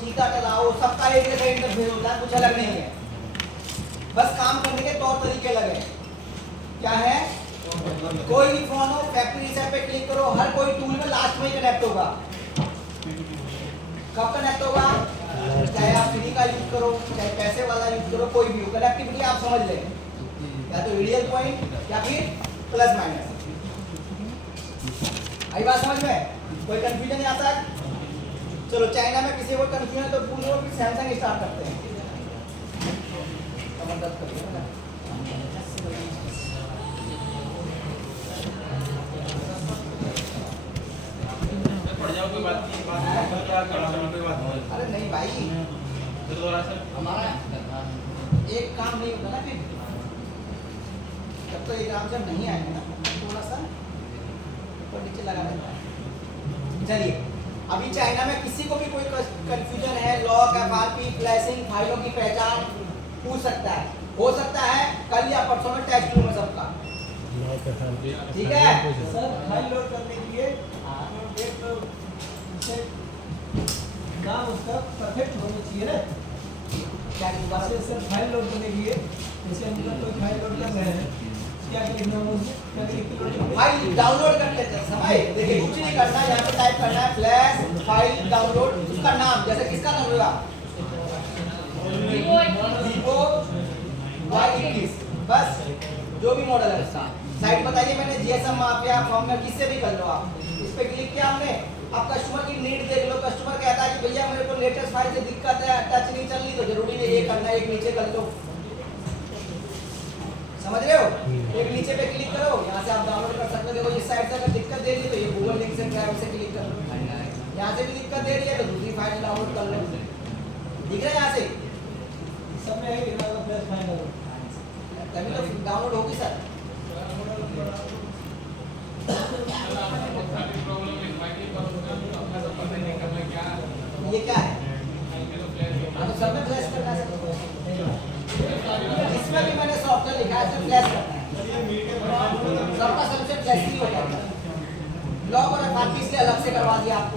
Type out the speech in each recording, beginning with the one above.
चीता चलाओ, सबका एक जैसा इंटरफेस होता है, कुछ अलग नहीं है। बस काम करने के तौर तरीके अलग हैं। क्या है? कोई भी फोन हो, फैक्ट्री रीसेट पे क्लिक करो, हर कोई टूल में लास्ट में ही कनेक्ट होगा। कब कनेक्ट होगा? चाहे आप फ्री का यूज करो, चाहे पैसे वाला यूज करो, कोई भी हो, कनेक्टिविटी आप समझ लें, या तो आइडियल पॉइंट या फिर प्लस माइनस। आई बात समझ में? कोई कंफ्यूजन नहीं आता है? चलो, चाइना में किसी को कंफ्यूजन है तो पूछ लो, फिर सैमसंग स्टार्ट करते हैं। अरे नहीं भाई, हमारा एक काम नहीं होता ना, फिर जब तो एग्जाम जब नहीं आएंगे ना, थोड़ा सा ऊपर नीचे लगा रहता है। चलिए, अभी चाइना में किसी को भी कोई कंफ्यूजन है, लॉक, एफआरपी, फ्लैशिंग, फाइलों की पहचान पूछ सकता है, हो सकता है कल या परसों में टेस्ट लूँ मैं सबका, ठीक है सर। फाइल लोड करने के लिए एक तो नाम उसका परफेक्ट होना चाहिए ना। क्या दोबारा से सर फाइल लोड करने के लिए, जैसे हम लोग कोई फाइल लोड कर रहे हैं, क्या लिखना है उसमें? क्या लिखना? फाइल डाउनलोड कर लेते हैं समय। देखिए, कुछ नहीं करना, यहाँ पे टाइप करना है फ्लैश फाइल डाउनलोड, उसका नाम जैसे किसका नाम होगा? वीवो Y21, बस जो भी मॉडल है उसका। साइट बताइए मैंने, जीएसएम माफिया फॉर्मर किससे भी कर लो आप। इस पे क्लिक किया हमने, अब कस्टमर की नीड देख लो। कस्टमर कहता है कि भैया मेरे को लेटेस्ट फाइल से दिक्कत है, टच नहीं चल रही, तो जरूरी नहीं ये करना, एक नीचे कर लो, समझ रहे हो? एक नीचे पे क्लिक करो, यहाँ से आप डाउनलोड कर सकते हो। देखो, इस साइड से अगर दिक्कत दे रही है तो ये गूगल लिंक से ड्राइव से क्लिक कर लो, यहाँ से भी दिक्कत दे रही है तो दूसरी फाइल डाउनलोड कर लो, दिख रहा है यहाँ से सब में है फ्लैश फाइल, तभी तो डाउनलोड होगी सर। ये क्या है? तो सब में फ्लैश करना है, इसमें भी मैंने सॉफ्टवेयर लिखा है, इसमें फ्लैश करना है, सबका सबसे फ्लैश ही होता है। लॉक और एफआरपी इसलिए अलग से करवा दिया आपको,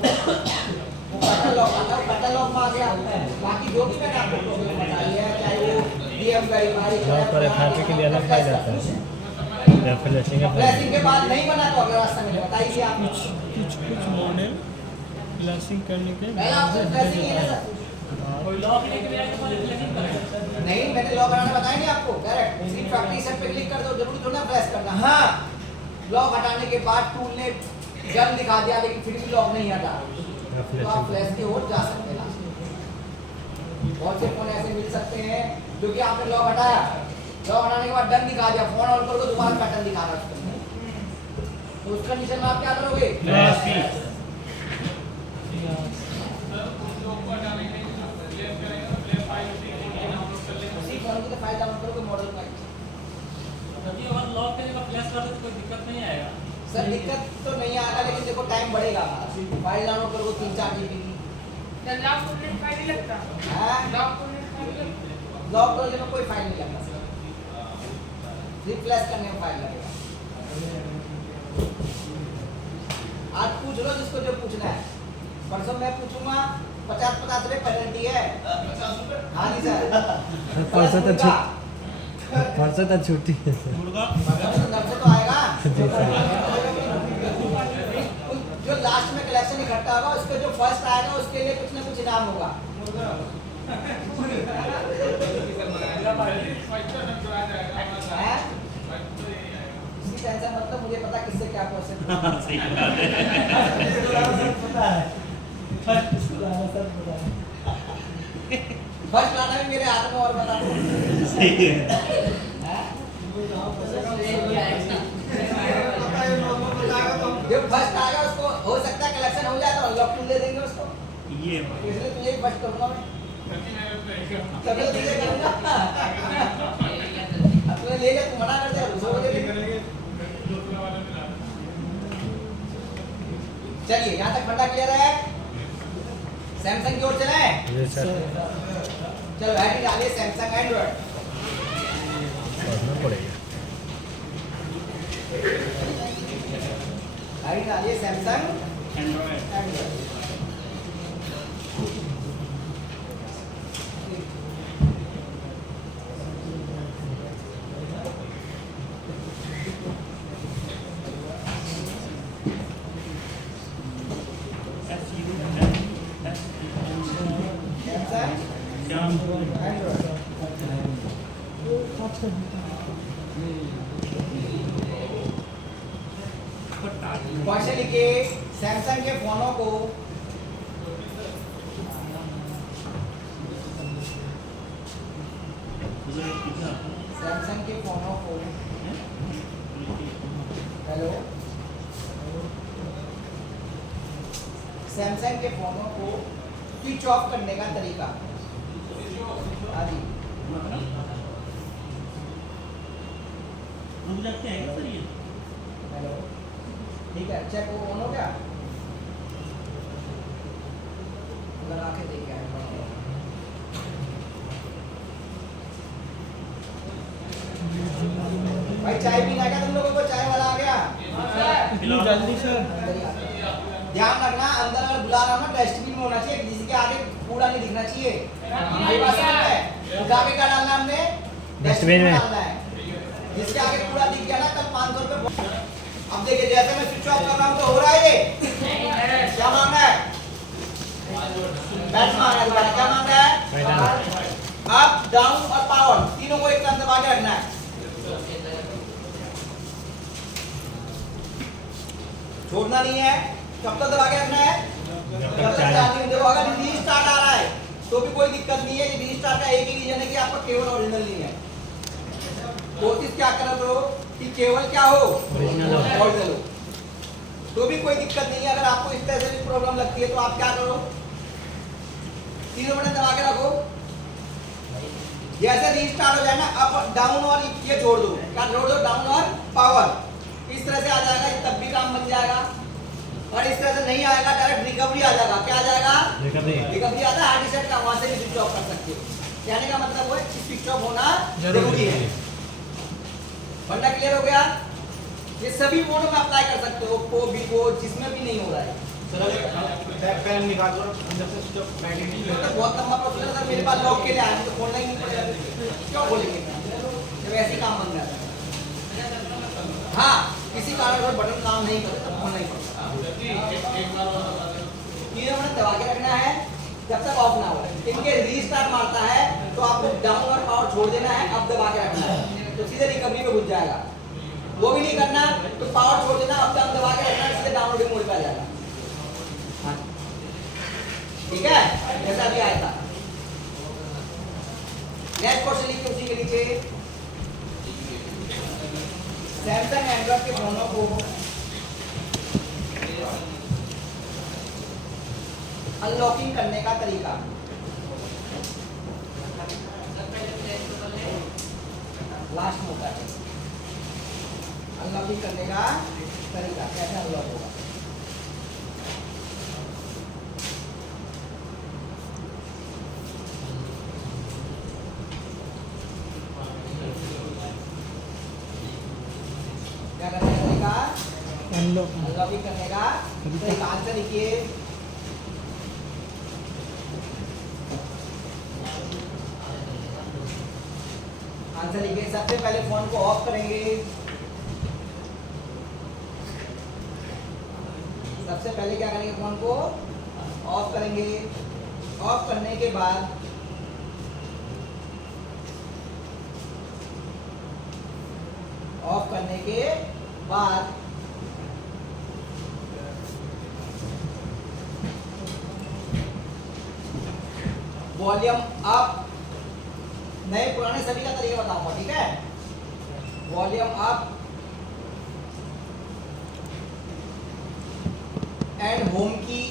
वो बटन लॉक आता है, बटन लॉक में आ गया। बाकी जो भी मैंने आपको प्रॉब्लम बताई है, चाहे वो डीएम वेरीफाई लॉक और एफआरपी के लिए अलग फाइल आता है, या फ्लैशिंग के बाद नहीं बना तो अगला रास्ता मिलेगा, बताइए आप। कुछ मॉडल फ्लैशिंग करने के पहला ऑप्शन फ्लैशिंग है ना सर, कोई लॉक लेके भी आके पहले फ्लैशिंग करेगा नहीं, मैंने लॉक बनाना बताया नहीं आपको, डायरेक्ट सिर्फ फैक्ट्री सेट पे क्लिक कर दो, जरूरी थोड़ा ना फ्लैश करना। हाँ, लॉक हटाने के बाद टूल ने गन दिखा दिया लेकिन फिर भी लॉक नहीं हटा, तो आप फ्लैश की ओर जा सकते हैं। बहुत से फोन ऐसे मिल सकते हैं जो कि आपने लॉक हटाया, लॉक हटाने के बाद डन दिखा दिया, फोन ऑन करो तो दोबारा पैटर्न दिखा रहा है, तो उस कंडीशन में आप क्या करोगे? फाइल डाउनलोड करोगे मॉडल का। क्योंकि अगर लॉक करेगा फ्लैश कर दे तो कोई दिक्कत नहीं आएगा सर। दिक्कत तो नहीं आएगा, लेकिन देखो टाइम बढ़ेगा। फाइल डाउनलोड करोगे 3-4 GB की, लॉक करने में फाइल नहीं लगता, लॉक करने में फाइल लगता, लॉक करने में कोई फाइल नहीं लगता सर, रिफ्लैश करने में फाइल लगेगा। आज पूछ लो जिसको जो पूछना है, परसों मैं पूछूंगा, 50 रुपए पेनल्टी है। 50 रुपए? हाँ जी सर, परसों तक छुट्टी है सर, नर्सों तो आएगा। जो लास्ट में कलेक्शन इकट्ठा होगा, उसके जो फर्स्ट आएगा उसके लिए कुछ ना कुछ इनाम होगा। इसी टेंशन मतलब, मुझे पता किससे क्या क्वेश्चन फर्स्ट लाना भी मेरे हाथ में, और बता जो फर्स्ट आएगा उसको हो सकता है कलेक्शन हो जाए तो अनलॉक टूल दे देंगे उसको, इसलिए तुझे ही फर्स्ट करूंगा मैं, तभी तुझे करूंगा। अब तूने ले लिया, तू मना कर दे, दूसरों को दे दे। चलिए, यहाँ तक फंडा क्लियर है? सैमसंग की ओर चलें? चलो हेडिंग डालिए सैमसंग एंड्रॉइड, हेडिंग डालिए Samsung Android. Samsung Android. Question लिखिए, सैमसंग के फोनों को हेलो, सैमसंग के फोनों को स्विच ऑफ करने का तरीका। हाँ जी, रुक जाते हैं क्या सर ये? हेलो, ठीक है, चेक वो ऑन हो गया, लगा के देख के आए। भाई चाय पीना क्या तुम लोगों को? चाय वाला आ गया? इतनी जल्दी सर? ध्यान रखना, अंदर अगर बुला रहा हूँ ना डस्टबिन में होना चाहिए, किसी के आगे कूड़ा नहीं दिखना चाहिए। मेरी बात समझ में? उठा के क्या डालना हमने? डस्टबिन में डालना है। जिसके आगे कूड़ा दिख गया ना, कल 500 रुपए। अब देखिए, जैसे मैं स्विच ऑफ कर रहा हूँ तो हो रहा है ये? क्या मांग रहा है? बैट मांग रहा है दोबारा। क्या मांग रहा है? अप, डाउन और पावर, तीनों को एक साथ दबा के रखना है। छोड़ना नहीं है। कब तक दबा के रखना है? जब तक चार्जिंग। देखो, अगर रीस्टार्ट आ रहा है तो भी कोई दिक्कत नहीं है। रीस्टार्ट का एक ही रीजन है कि आपका केबल ओरिजिनल नहीं है। कोशिश क्या करो कि केबल क्या हो? ओरिजिनल हो। तो भी कोई दिक्कत नहीं है। अगर आपको इस तरह से भी प्रॉब्लम लगती है तो आप क्या करो, तीनों बटन दबा के रखो। जैसे रीस्टार्ट हो जाए ना, अप, डाउन और ये छोड़ दो। क्या छोड़ दो? डाउन और पावर। इस तरह से आ जाएगा, तब भी काम बन जाएगा। और इस तरह से नहीं आएगा, डायरेक्ट रिकवरी आ जाएगा। क्या आ जाएगा? रिकवरी आता है। हार्ड रिसेट का, वहां से भी स्विच ऑफ कर सकते हो। कहने का मतलब वो है कि स्विच ऑफ होना जरूरी है। वरना क्लियर हो गया? ये सभी मोड में अप्लाई कर सकते हो, ओप्पो, वीवो, जिसमें भी नहीं हो रहा है। बैक पैन निकाल दो, अंदर से स्विच ऑफ बैटरी नहीं तो बहुत लंबा प्रोसेस है सर, मेरे पास लॉक के लिए आया, तो खोलना ही नहीं पड़ेगा। क्यों खोलेंगे जब ऐसे ही काम बन जाता है? हाँ, किसी कारण अगर बटन काम नहीं करे तो खोलना ही पड़ेगा। तीनों बटन दबा के रखना है जब तक ऑफ ना हो। इनके रीस्टार्ट मारता है तो आपको डाउन और पावर छोड़ देना है, अब दबा के रखना है, तो सीधे रिकवरी पे घुस जाएगा। वो भी नहीं करना तो पावर छोड़ देना, अब डाउन दबा के रखना, सीधे डाउनलोडिंग मोड पे आ जाएगा। हाँ, ठीक है, जैसा भी आया था। नेक्स्ट क्वेश्चन लिखिए उसी के नीचे। सैमसंग एंड्रॉइड के फोनों को अनलॉकिंग करने का तरीका। लास्ट में होता है अनलॉकिंग करने का तरीका। कैसे अनलॉक होगा? क्या करने का तरीका? अनलॉकिंग करने का तरीका। आंसर लिखिए। आंसर लिखिए। सबसे पहले फोन को ऑफ करेंगे। सबसे पहले क्या करेंगे? फोन को ऑफ करेंगे। ऑफ करने के बाद वॉल्यूम अप, नए पुराने सभी का तरीका बताऊंगा, ठीक है? वॉल्यूम अप एंड होम की।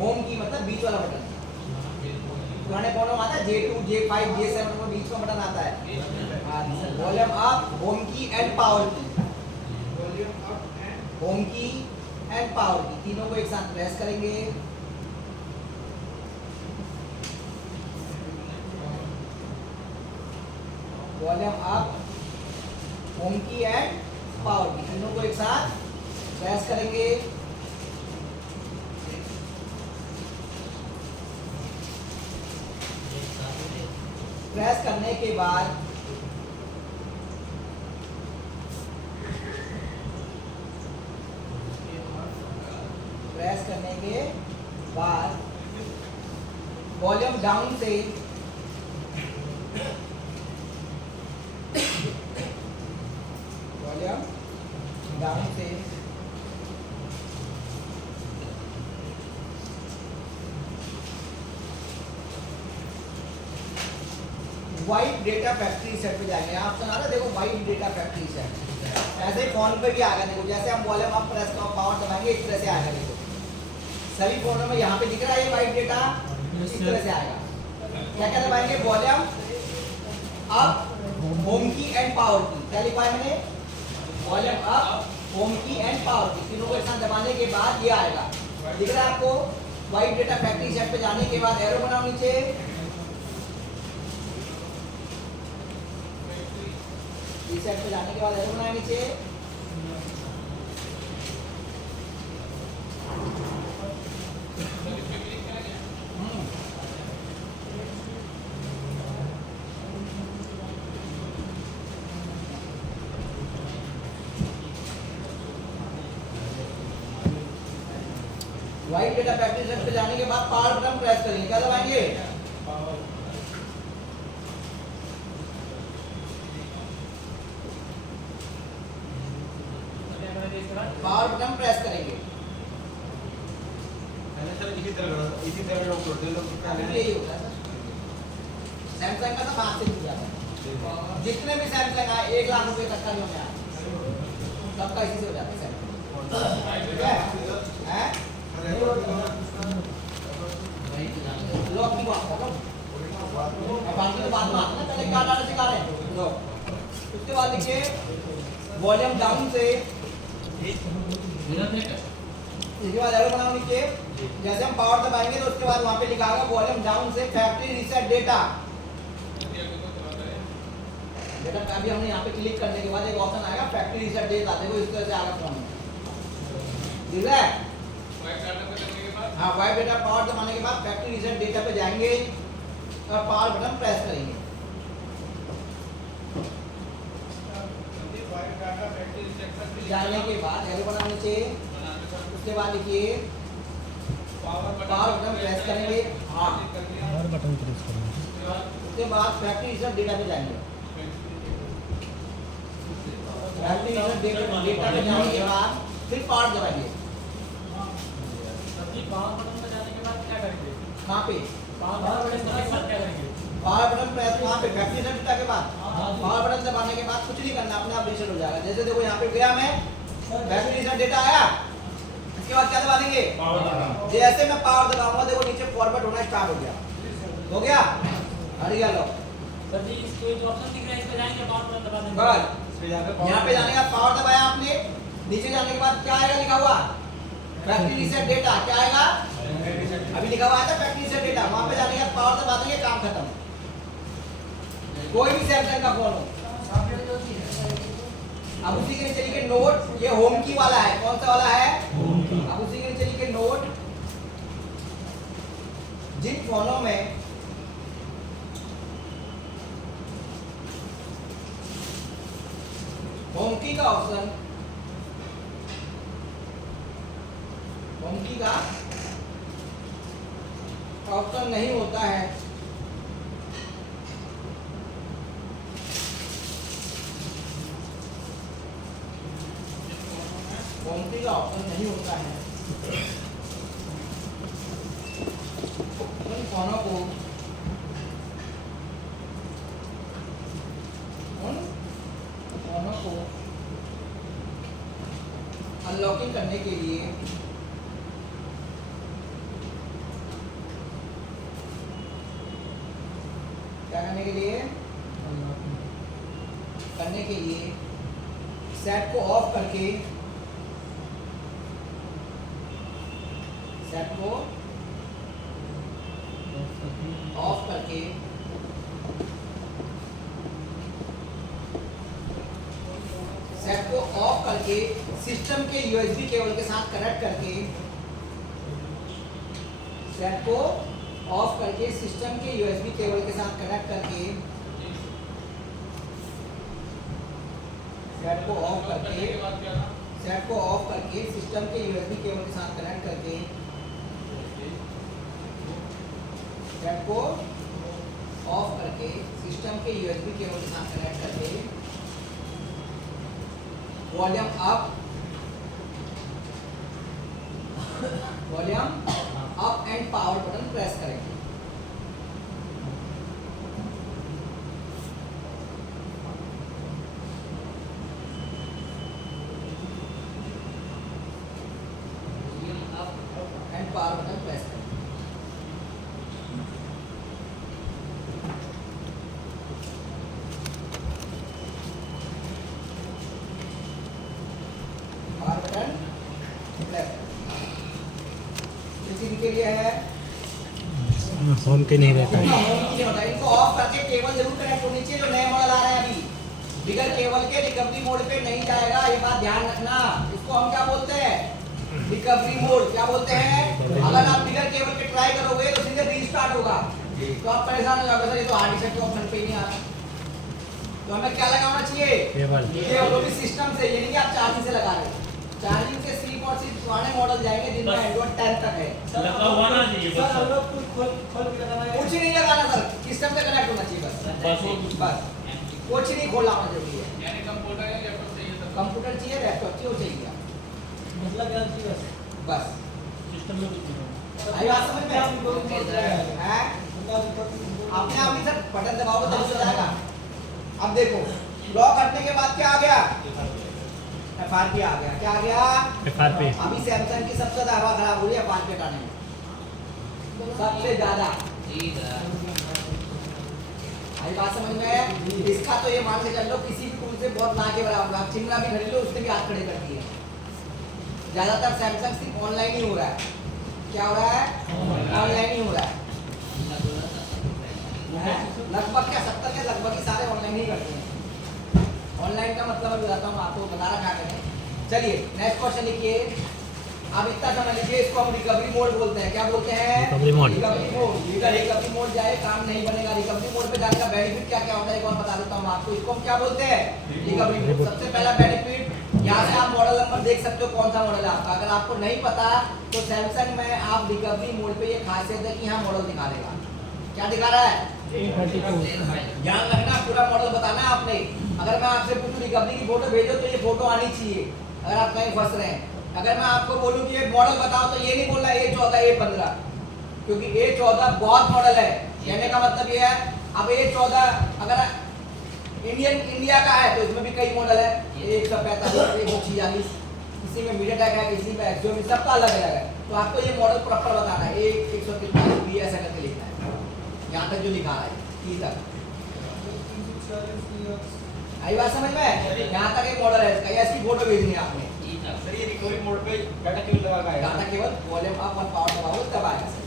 होम की मतलब बीच वाला बटन। पुराने फोनों में आता है J2, J5, J7 में बीच का बटन आता है। वॉल्यूम अप, होम की एंड पावर की। होम की एंड पावर की, तीनों को एक साथ प्रेस करेंगे। वॉल्यूम अप, होम की एंड पावर की, तीनों को एक साथ प्रेस करेंगे। प्रेस करने के बाद वॉल्यूम डाउन से वॉल्यूम डाउन से वाइट डेटा फैक्ट्री सेट पे जाएंगे। आप सुना रहे देखो वाइट डेटा फैक्ट्री सेट ऐसे ही फोन पे भी आएगा। देखो जैसे हम वॉल्यूम अप प्रेस का पावर दबाएंगे इस तरह से आएगा। देखो सभी फोनों में यहाँ पे दिख रहा है ये वाइट डेटा इस तरह से आएगा। क्या क्या दबाएंगे? वॉल्यूम अप, होम की एंड पावर की। क्या लिखा है मैंने? वॉल्यूम अप, होम की एंड पावर की, तीनों को एक साथ दबाने के बाद ये आएगा। दिख रहा है आपको? वाइट डेटा फैक्ट्री सेट पे जाने के बाद एरो बनाओ नीचे। इस सेट पे जाने के बाद एरो बनाए नीचे। वाइट डेटा फैक्ट्री सेट पे जाने के बाद पावर बटन प्रेस करेंगे। क्या दबाएंगे? पावर बटन प्रेस करेंगे। इसी तरह लोग करते हैं। लोग क्या लेना यही होता है सर। सैमसंग का तो हाथ से टूट जाता है। जितने भी सैमसंग आए 1 लाख रुपए तक का जो है सबका इसी से हो जाता है। ठीक है? हैं? लॉक की बात करो। बाकी तो बात में आता है ना, पहले क्या डालना सिखा रहे हैं लॉक। उसके बाद देखिए वॉल्यूम डाउन से इसके बाद एरो बनाओ नीचे। जैसे हम पावर दबाएंगे तो उसके बाद वहां पे लिखा होगा वॉल्यूम डाउन से फैक्ट्री रीसेट डेटा। डेटा अभी हमने यहाँ पे क्लिक करने के बाद एक ऑप्शन आएगा फैक्ट्री रीसेट डेटा। देखो इस तरह से आएगा फोन में। ठीक है? हाँ, वाइट डेटा पावर दबाने के बाद फैक्ट्री रीसेट डेटा पे जाएंगे और पावर बटन प्रेस करेंगे। जाने के बाद एरो बना नीचे। उसके बाद लिखिए पावर बटन प्रेस करेंगे। हाँ, पावर बटन प्रेस करेंगे। उसके बाद फैक्ट्री रीसेट डेटा पे जाएंगे। फैक्ट्री रीसेट डेटा पे जाने के बाद फिर पावर दबाएंगे। पावर बटन पे जाने के बाद क्या करेंगे? कहाँ पे? पावर बटन दबाने के बाद क्या करेंगे? पावर बटन प्रेस वहाँ पे फैक्ट्री रीसेट डेटा के बाद पावर बटन दबाने के बाद कुछ नहीं करना, अपने आप रीसेट हो जाएगा। जैसे देखो यहाँ पे गया मैं, फैक्ट्री रीसेट डेटा आया। इसके बाद क्या दबा देंगे? जैसे मैं पावर दबाऊंगा देखो नीचे फॉरवर्ड होना स्टार्ट हो गया। हो गया? हट गया लॉक। सर जी इसको जो ऑप्शन दिख रहा है इस पे जाएंगे पावर बटन दबा देंगे। बस यहाँ पे जाने के बाद पावर दबाया आपने। नीचे जाने के बाद क्या आएगा लिखा हुआ? Factory reset data. क्या आएगा? अभी लिखा हुआ है फैक्ट्री रीसेट डेटा। वहां पे जाने के बाद पावर दबा देंगे, काम खत्म। कोई भी सैमसंग का फोन हो। अब उसी के नीचे लिखे नोट। ये होम की वाला है। कौन सा वाला है? होम की। अब उसी के नीचे लिखे नोट। जिन फोनों में होम की का ऑप्शन नहीं होता है होमकी का ऑप्शन नहीं होता है उन फोनों को अनलॉकिंग करने के लिए क्या करने के लिए सेट को ऑफ करके सेट को ऑफ करके सिस्टम के यूएसबी केबल के साथ कनेक्ट करके सेट को ऑफ करके सिस्टम के यूएसबी केबल के साथ कनेक्ट करके सेट को ऑफ करके सिस्टम के यूएसबी केबल के साथ कनेक्ट करके वेब को ऑफ करके सिस्टम के यूएसबी केबल के साथ कनेक्ट करके volume up and power button press करेंगे। Up and power button press करेंगे। पावर बटन प्रेस के लिए है होम के नहीं रहता है। इनको ऑफ करके केबल जरूर कनेक्ट होनी चाहिए। जो नए मॉडल आ रहे हैं अभी बिगर केबल के रिकवरी मोड पे नहीं जाएगा, ये बात ध्यान रखना। इसको हम क्या बोलते हैं? Recovery mode. क्या बोलते हैं? अगर आप बिगर केबल के ट्राई करोगे तो सीधे रीस्टार्ट होगा, तो आप परेशान हो जाओगे, सर ये तो हार्ड डिस्क के ऑप्शन पे ही नहीं आ रहा। तो हमें क्या लगाना चाहिए? केबल। वो भी सिस्टम से, ये नहीं कि आप चार्जिंग से लगा रहे हो। चार्जिंग से सिर्फ और सिर्फ पुराने मॉडल जाएंगे जिनमें एंड्रॉइड 10 तक है। लगा हुआ ना चाहिए सर हम बस। लोग खोल के लगाना है। कुछ नहीं लगाना सर, सिस्टम से कनेक्ट होना चाहिए बस। कुछ नहीं खोलना होना जरूरी है। यानी कंप्यूटर या लैपटॉप चाहिए था। कंप्यूटर चाहिए, लैपटॉप चाहिए, वो चाहिए मतलब क्या चाहिए बस। सिस्टम में कुछ नहीं। आई बात समझ में? हैं? आपने अभी सर बटन दबाओगे तब हो जाएगा। अब देखो लॉक हटने के बाद क्या आ गया? FRP आ गया। क्या आ गया? FRP। अभी सैमसंग की सबसे ज्यादा हवा खराब हो रही है FRP हटाने में, सबसे ज्यादा। आई बात समझ में? इसका तो ये मान के चल लो किसी भी टूल से बहुत ना के बराबर। आप चिमला भी खरीद लो, उससे भी हाथ खड़े कर दिए। ज्यादातर सैमसंग सिर्फ ऑनलाइन ही हो रहा है। क्या हो रहा है? ऑनलाइन ही हो रहा है। लगभग क्या 70 के लगभग ही सारे ऑनलाइन ही करते हैं। ऑनलाइन का मतलब मैं बताता हूँ आपको, बता रहा क्या करें। चलिए नेक्स्ट क्वेश्चन लिखिए। अब इतना समझ लीजिए, इसको हम रिकवरी मोड बोलते हैं। क्या बोलते हैं? Recovery mode. Recovery mode. इधर रिकवरी मोड जाए काम नहीं बनेगा। रिकवरी मोड पे जाने का बेनिफिट क्या क्या होता है एक और बता देता हूँ आपको। इसको हम क्या बोलते हैं? Recovery mode. सबसे पहला बेनिफिट, यहाँ से आप मॉडल नंबर देख सकते हो कौन सा मॉडल है आपका। अगर आपको नहीं पता तो सैमसंग में आप रिकवरी मोड पे ये खासियत है कि यहाँ मॉडल दिखा देगा। क्या दिखा रहा है? ध्यान रखना, पूरा मॉडल बताना है आपने। अगर मैं आपसे पूछूं रिकवरी की फोटो भेजो तो ये फोटो आनी चाहिए अगर आप कहीं फंस रहे हैं। अगर मैं आपको बोलूं कि ये मॉडल बताओ तो ये नहीं बोलना A14 A15, क्योंकि A14 बहुत मॉडल है। कहने का मतलब ये है, अब A14 अगर इंडिया का है तो इसमें भी कई मॉडल है। 145, 146, किसी में मीडियाटेक है, किसी में एक्सियोमी, सबका अलग अलग है। तो आपको ये मॉडल प्रॉपर बताना है। 143 B ऐसा करके लिखना है, यहाँ तक जो लिखा है ई तक। आई बात समझ में? यहाँ तक एक मॉडल है इसका, या इसकी फोटो भेजनी है आपने। सर ये रिकवरी मोड पे डाटा केबल लगा के आएगा। डाटा केवल वॉल्यूम अप और पावर दबाओ तब आएगा सर।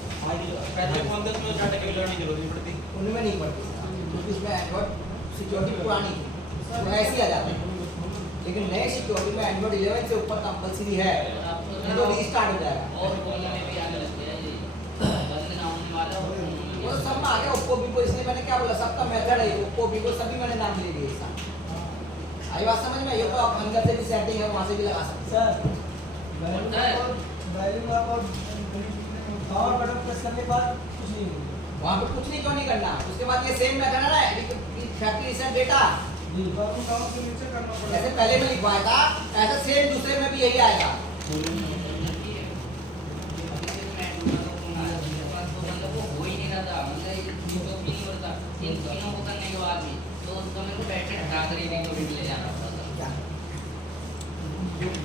पहले फोन में डाटा केबल लगाने की जरूरत नहीं पड़ती। उनमें नहीं पड़ती सर, क्योंकि इसमें एंड्रॉइड सिक्योरिटी पुरानी थी, तो ऐसे ही आ जाते हैं। लेकिन नए सिक्योरिटी में एंड्रॉइड 11 से ऊपर कंपलसरी है, नहीं तो रीस्टार्ट हो जाएगा। वो तो सब में आ गया। ओप्पो वीवो, इसलिए मैंने क्या बोला, सबका मेथड है। ओप्पो वीवो सभी मैंने नाम ले दिए सर। आई बात समझ में? ये तो आप अंदर से भी सेटिंग है, वहाँ से भी लगा सकते हैं। पावर बटन प्रेस करने के बाद कुछ नहीं होगा। वहाँ पे कुछ नहीं, क्यों नहीं करना? उसके बाद ये सेम मेथड है ना, फैक्ट्री रीसेट डेटा, जी तो आपको काम से नीचे करना पड़ेगा। जैसे पहले में लिखवाया था ऐसा सेम दूसरे में भी यही आएगा।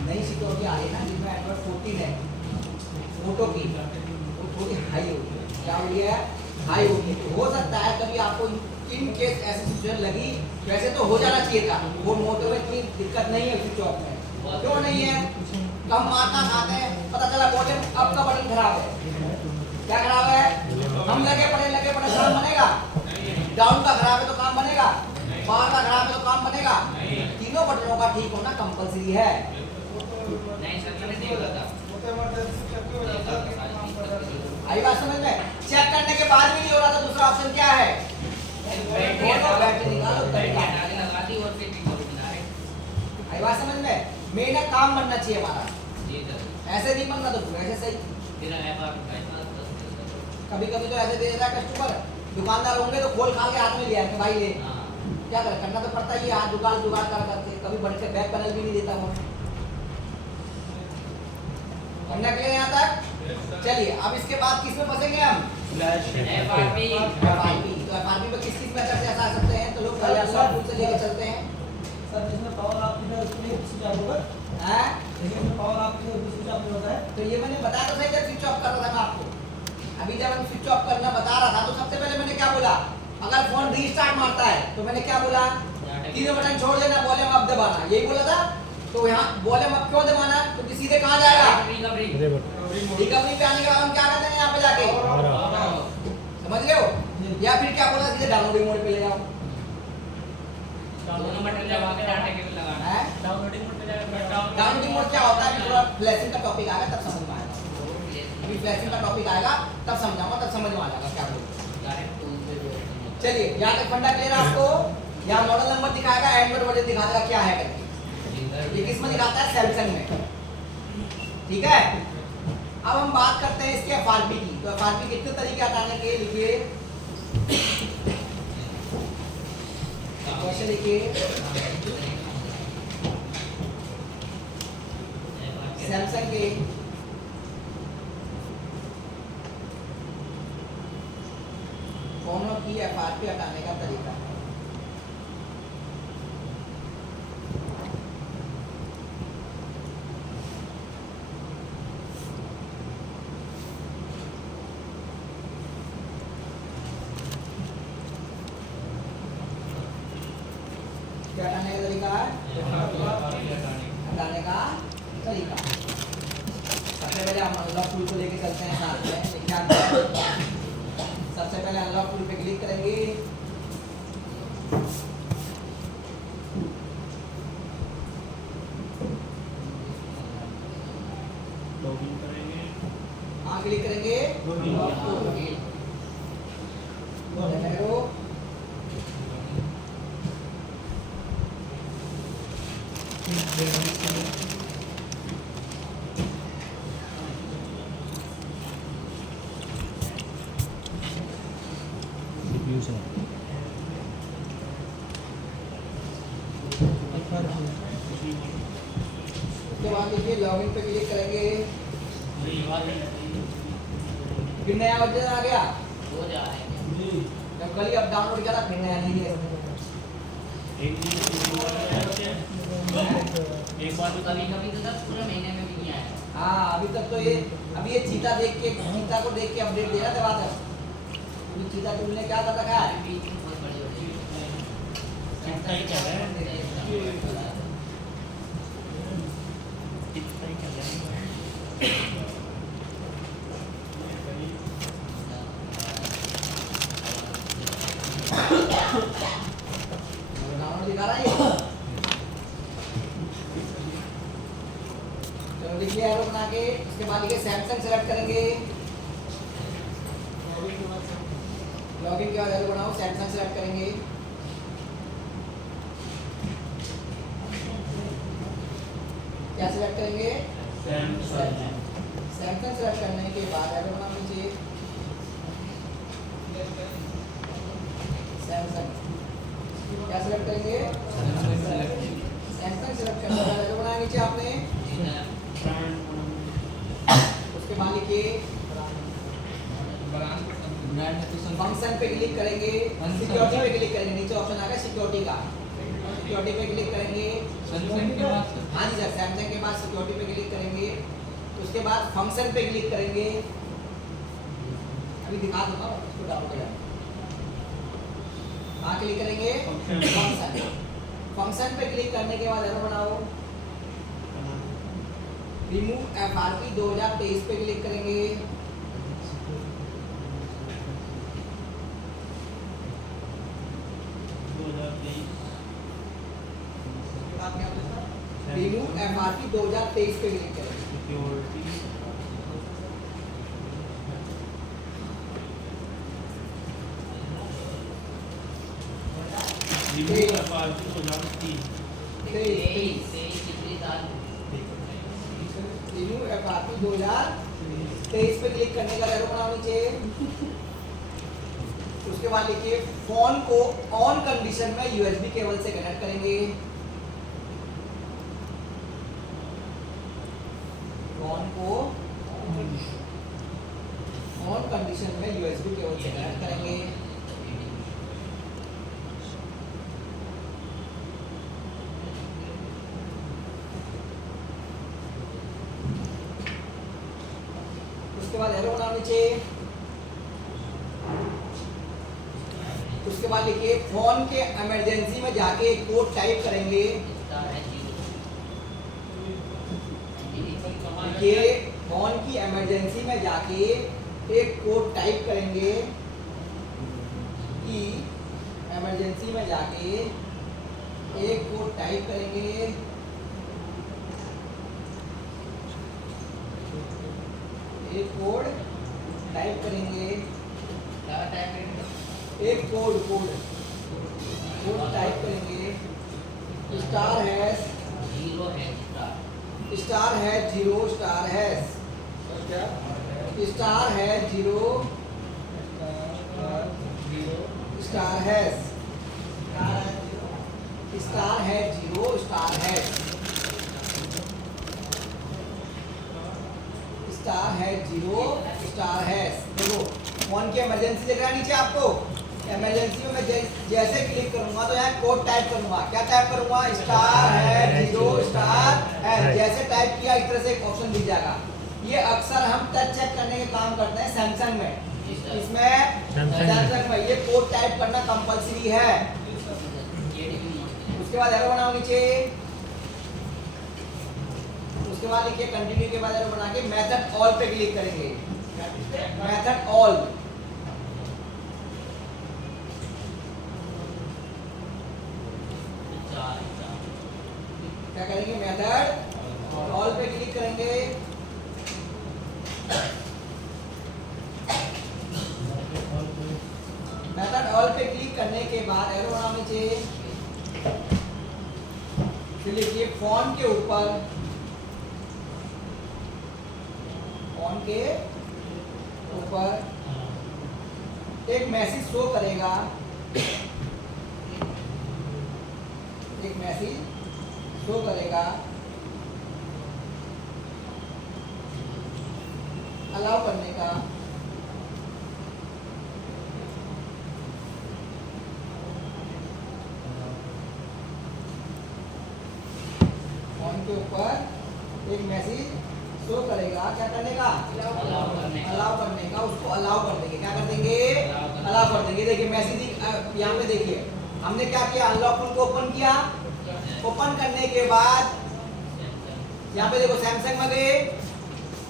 नई सिक्योरिटी आ रही है ना, जिसमें एंड्रॉइड 14 है, फोटो की वो थोड़ी हाई होगी। क्या हो गया है? हाई होगी। तो हो सकता है कभी आपको इन केस ऐसी सिचुएशन लगी, वैसे तो हो जाना चाहिए था। वो मोटो में इतनी दिक्कत नहीं है स्विच ऑफ में। क्यों नहीं है? कम मारना खाते हैं, पता चला वॉल्यूम अप का बटन खराब है। क्या खराब है? हम लगे पड़े काम बनेगा? डाउन का खराब है तो काम बनेगा? पावर का खराब है तो काम बनेगा? तीनों बटनों का ठीक होना कंपलसरी है। आई बात समझ में? चेक करने के बाद भी नहीं हो रहा तो दूसरा ऑप्शन क्या है? बैटरी निकालो तब आई बात समझ में? मेन काम बनना चाहिए हमारा, ऐसे नहीं बनना तो वैसे सही। कभी कभी तो ऐसे दे देता है कस्टमर, दुकानदार होंगे तो खोल खाल के हाथ में लिया है कि भाई ले, क्या कर करना तो पड़ता ही है, हाथ जुगाड़ जुगाड़ कर करके, कभी बढ़ के बैक पैनल भी नहीं देता वो। समझा क्लियर यहाँ तक? चलिए अब इसके बाद किस में फंसेंगे हम? FRP तो FRP में किस मेथड से ऐसा सकते हैं, तो लोग पहले अल्लाह टूल से लेके चलते हैं। सर जिसमें पावर आप की उसके लिए स्विच ऑफ होगा, हैं? जिसमें पावर आप की स्विच ऑफ होता है। तो ये मैंने बताया तो सही जब स्विच ऑफ कर रहा था मैं आपको, अभी जब हम स्विच ऑफ करना बता रहा था तो सबसे पहले मैंने क्या बोला, अगर फोन रीस्टार्ट मारता है तो मैंने क्या बोला, तीनों बटन छोड़ देना, वॉल्यूम अप दबाना, यही बोला था। तो यहाँ वॉल्यूम अप क्यों दबाना, क्योंकि सीधे कहाँ जाएगा, रिकवरी पे आने के बाद हम क्या करते हैं यहाँ पे जाके, समझ रहे हो? या फिर क्या बोला, सीधे डाउनलोडिंग मोड पे ले जाओ। दोनों बटन दबा के डाटा केबल लगाना हैं? डाउनलोडिंग मोड पे जाकर डाउनलोडिंग मोड क्या होता है, थोड़ा फ्लैशिंग का टॉपिक आएगा तब समझ में आएगा, अभी फ्लैशिंग का टॉपिक आएगा तब समझाऊंगा, तब समझ में आ जाएगा क्या बोल। चलिए यहाँ तक फंडा क्लियर है आपको? यहाँ मॉडल नंबर दिखाएगा, एंड्रॉइड वर्जन दिखा देगा क्या है करके, ये किस में दिखाता है, सैमसंग में, ठीक है। अब हम बात करते हैं इसके FRP की, तो FRP कितने तरीके हटाने के, लिखिए क्वेश्चन, लिखिए सैमसंग के फोनों की FRP हटाने का तरीका। क्या हटाने का तरीका है, हटाने का तरीका। सबसे पहले हम अनलॉक टूल को लेके चलते हैं साथ में, क्या सबसे पहले अनलॉक टूल पे क्लिक करेंगे, लॉगिन करेंगे, हाँ क्लिक करेंगे, उसके बाद देखिए लॉगिन पे क्लिक करेंगे, फिर नया वर्जन आ गया, जब कल ही अब डाउनलोड किया था फिर नया नहीं है। एक बार कभी-कभी तो 10 पूरे महीने में भी नहीं आया। हाँ अभी तक तो ये, अभी ये चीता देख के, चीता को देख के अपडेट दे रहा था बात है, अभी चीता टूल ने क्या कर रखा है, बीच में बहुत बड़ी बड़ी कितना ही चल रहा है, कितना ही चल रहा है। डाउनलोड दिखा रहा है ये। चलो लिखिए एरो बना के, इसके बाद लिखिए सैमसंग सेलेक्ट करेंगे, लॉगिन के बाद एरो बनाओ, सैमसंग सेलेक्ट करेंगे, क्या सेलेक्ट करेंगे, सैमसंग सेलेक्ट करने के बाद एरो बना लीजिए, सैमसंग क्या सेलेक्ट करेंगे, सैमसंग सेलेक्ट करने के बाद एरो बनाया नीचे आपने, उसके बाद लिखिए फंक्शन पे क्लिक करेंगे, सिक्योरिटी पे क्लिक करेंगे, नीचे ऑप्शन आ गया सिक्योरिटी का, सिक्योरिटी पे क्लिक करेंगे, हाँ जी सर सैमसंग के बाद सिक्योरिटी पे क्लिक करेंगे, उसके बाद फंक्शन पे क्लिक करेंगे, अभी दिखा दूंगा उसको डाउनलोड करें, कहाँ क्लिक करेंगे, फंक्शन, फंक्शन पे क्लिक करने के बाद एरो बनाओ, रिमूव FRP 2023 पे क्लिक करेंगे, रिमूव FRP 2023 पे क्लिक करेंगे, रिमूव FRP 2023 पे क्लिक करने का एरो बनाओ नीचे, उसके बाद लिखिए फोन को ऑन कंडीशन में यूएसबी केबल से कनेक्ट करेंगे। फोन को ऑन कंडीशन में यूएसबी केबल से कनेक्ट करेंगे। उसके बाद एरो बनाओ नीचे। उसके बाद लिखिए फोन के इमरजेंसी में जाके कोड टाइप करेंगे। लिखिए फोन की इमरजेंसी में जाके एक कोड टाइप करेंगे कि इमरजेंसी में जाके एक कोड टाइप करेंगे एक कोड टाइप करेंगे एक कोड टाइप करेंगे star hash zero star hash zero star hash star hash zero star hash star hash zero star hash star hash zero star hash. देखो फोन की इमरजेंसी दिख रहा है नीचे आपको। इमरजेंसी में मैं जैसे क्लिक करूंगा तो यहाँ कोड टाइप करूंगा। क्या टाइप करूंगा? Star hash zero star hash. जैसे टाइप किया इस तरह से एक ऑप्शन दिख जाएगा। ये अक्सर हम टच चेक करने के काम करते हैं सैमसंग में। इसमें सैमसंग में ये कोड टाइप करना कंपलसरी है। उसके बाद एरो बनाओ नीचे। उसके बाद लिखिए कंटिन्यू के बाद एरो बना के मेथड ऑल पे क्लिक करेंगे। मेथड ऑल क्या करेंगे? मेथड ऑल पे क्लिक करेंगे। मेथड ऑल पे क्लिक करने के बाद एरो बनाओ नीचे। फिर लिखिए फोन के ऊपर एक मैसेज शो करेगा। एक मैसेज शो करेगा अलाउ करने का। फोन के ऊपर एक मैसेज शो करेगा। क्या करने का? अलाउ करने का। उसको अलाउ कर देंगे। क्या कर देंगे? अलाउ कर देंगे। देखिए मैसेज यहाँ पे देखिए हमने क्या किया? अनलॉक को ओपन किया। ओपन करने के बाद यहाँ पे देखो सैमसंग में गए।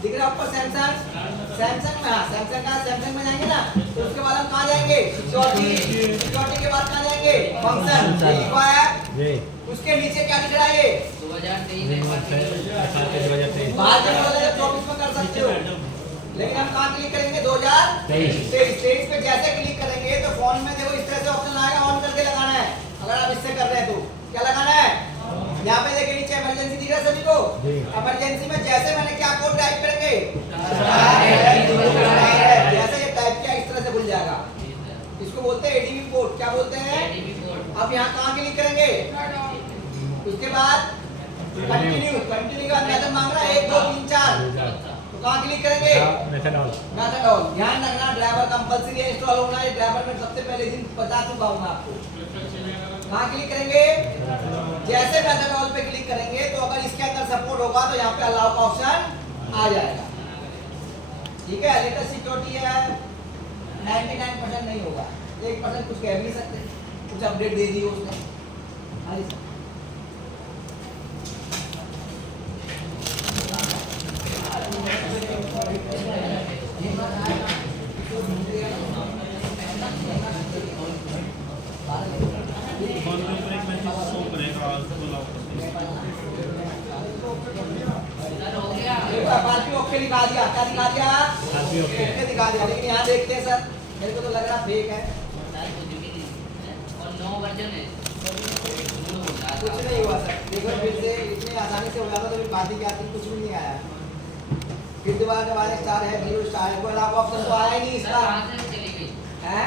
दिख रहा है ऊपर सैमसंग में। हाँ सैमसंग में जाएंगे ना तो उसके बाद हम कहाँ जाएंगे? सिक्योरिटी के बाद कहाँ जाएंगे? फंक्शन। उसके नीचे क्या दिख रहा है? ये 2023 बाहर के मॉडल 24 में कर सकते हो, लेकिन हम कहाँ क्लिक करेंगे? 2023 पे जैसे क्लिक करेंगे तो फोन में देखो इस तरह से ऑप्शन आएगा, ऑन करके लगाना है। अगर आप इससे कर रहे हैं तो क्या लगाना है? यहाँ पे देखिए नीचे इमरजेंसी दिख रहा है सभी को। इमरजेंसी में जैसे मैंने क्या कोड टाइप करेंगे? जैसे ये टाइप किया इस तरह से खुल जाएगा। इसको बोलते हैं एडीबी पोर्ट। क्या बोलते हैं? अब यहाँ कहाँ क्लिक करेंगे? उसके बाद कंटिन्यू का मेथड मांग रहा है 1 2 3 4 तो कहाँ क्लिक करेंगे? Method all. ध्यान रखना ड्राइवर कंपलसरी है इंस्टॉल होना है। ड्राइवर में सबसे पहले दिन बता चुका हूँ मैं आपको। कहाँ क्लिक करेंगे? जैसे मेथड ऑल पे क्लिक करेंगे तो अगर इसके अंदर सपोर्ट होगा तो यहाँ पे अलाउ का ऑप्शन आ जाएगा। ठीक है, लेटेस्ट सिक्योरिटी है। 99% नहीं होगा, 1% कुछ कह भी नहीं सकते, कुछ अपडेट दे दी उसने। हाँ जी ओके दिखा दिया। क्या दिखा दिया? ओके दिखा दिया। लेकिन यहाँ देखते हैं सर, मेरे को तो लग रहा फेक है। और 9 वर्जन है, कुछ नहीं हुआ सर। देखो फिर से इतनी आसानी से हो जाता तो फिर बात ही क्या थी, कुछ भी नहीं आया। फिर दोबारा स्टार है, जीरो स्टार है, कोई अलावा ऑप्शन तो आया ही नहीं इसका। कहां से चली गई हैं?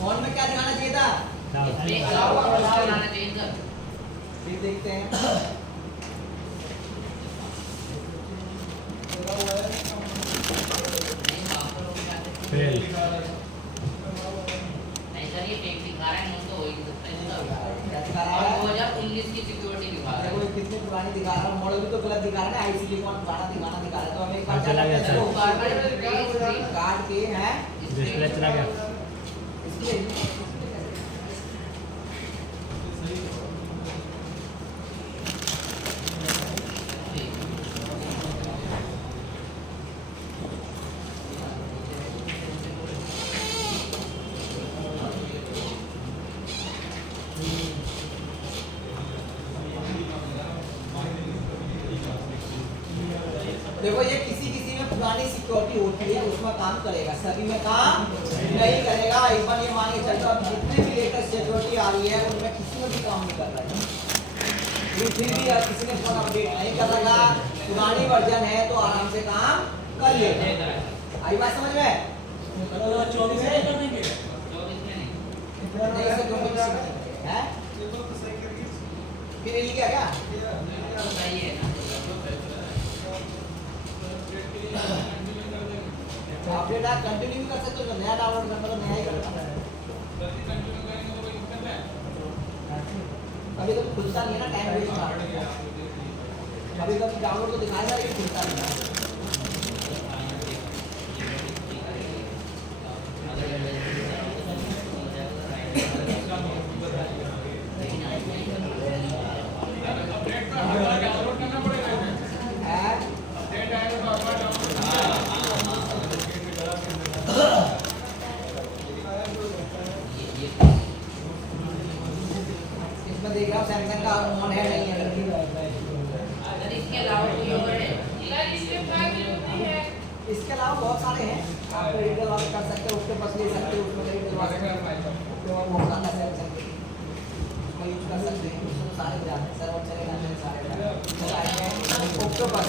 फोन में क्या दिखाना चाहिए था? फिर देखते हैं। फेल। क्या दिखा रहा है? 2019 की सिक्योरिटी दिखा रहा देखो है। ये कितनी पुरानी दिखा रहा है, मॉडल भी तो गलत दिखा रहा है ना, आई सिलिकॉन पुराना दिखा रहा है। तो हमें एक बार चला गया देखो, सर। कार्ड के हैं डिस्प्ले चला गया। इसलिए देखो ये किसी में पुरानी सिक्योरिटी होती है उसमें काम करेगा, सभी में काम नहीं करेगा। एक बार ये मान के चलते अब जितनी भी लेटेस्ट सिक्योरिटी आ रही है उनमें किसी में भी काम नहीं कर रहा है। फिर भी किसी ने फोन अपडेट नहीं कर रहा, पुरानी वर्जन है तो आराम से काम कर लेगा। आई बात समझ में? 24 में कर देंगे। नहीं सिक्योरिटी है फिर ये क्या अपडेट आप कंटिन्यू भी कर सकते हो, नया डाउनलोड करना तो नया ही करना। कभी कभी खुलता नहीं है ना, टाइम वेस्ट होता है। कभी कभी डाउनलोड तो दिखाएगा लेकिन खुलता नहीं है। इसमें देख रहा हूँ सैमसंग का ऑन है नहीं है करके। इसके अलावा कोई और है? इसके अलावा बहुत सारे हैं, आप क्रेडिट लॉक कर सकते हो, उसके पास ले सकते हो, उसमें क्रेडिट लॉक बहुत सारा सैमसंग के उसको यूज कर सकते हैं। उसमें सारे ब्रांड हैं, सर्वर चलेगा नहीं सारे ब्रांड ऑक्टोपस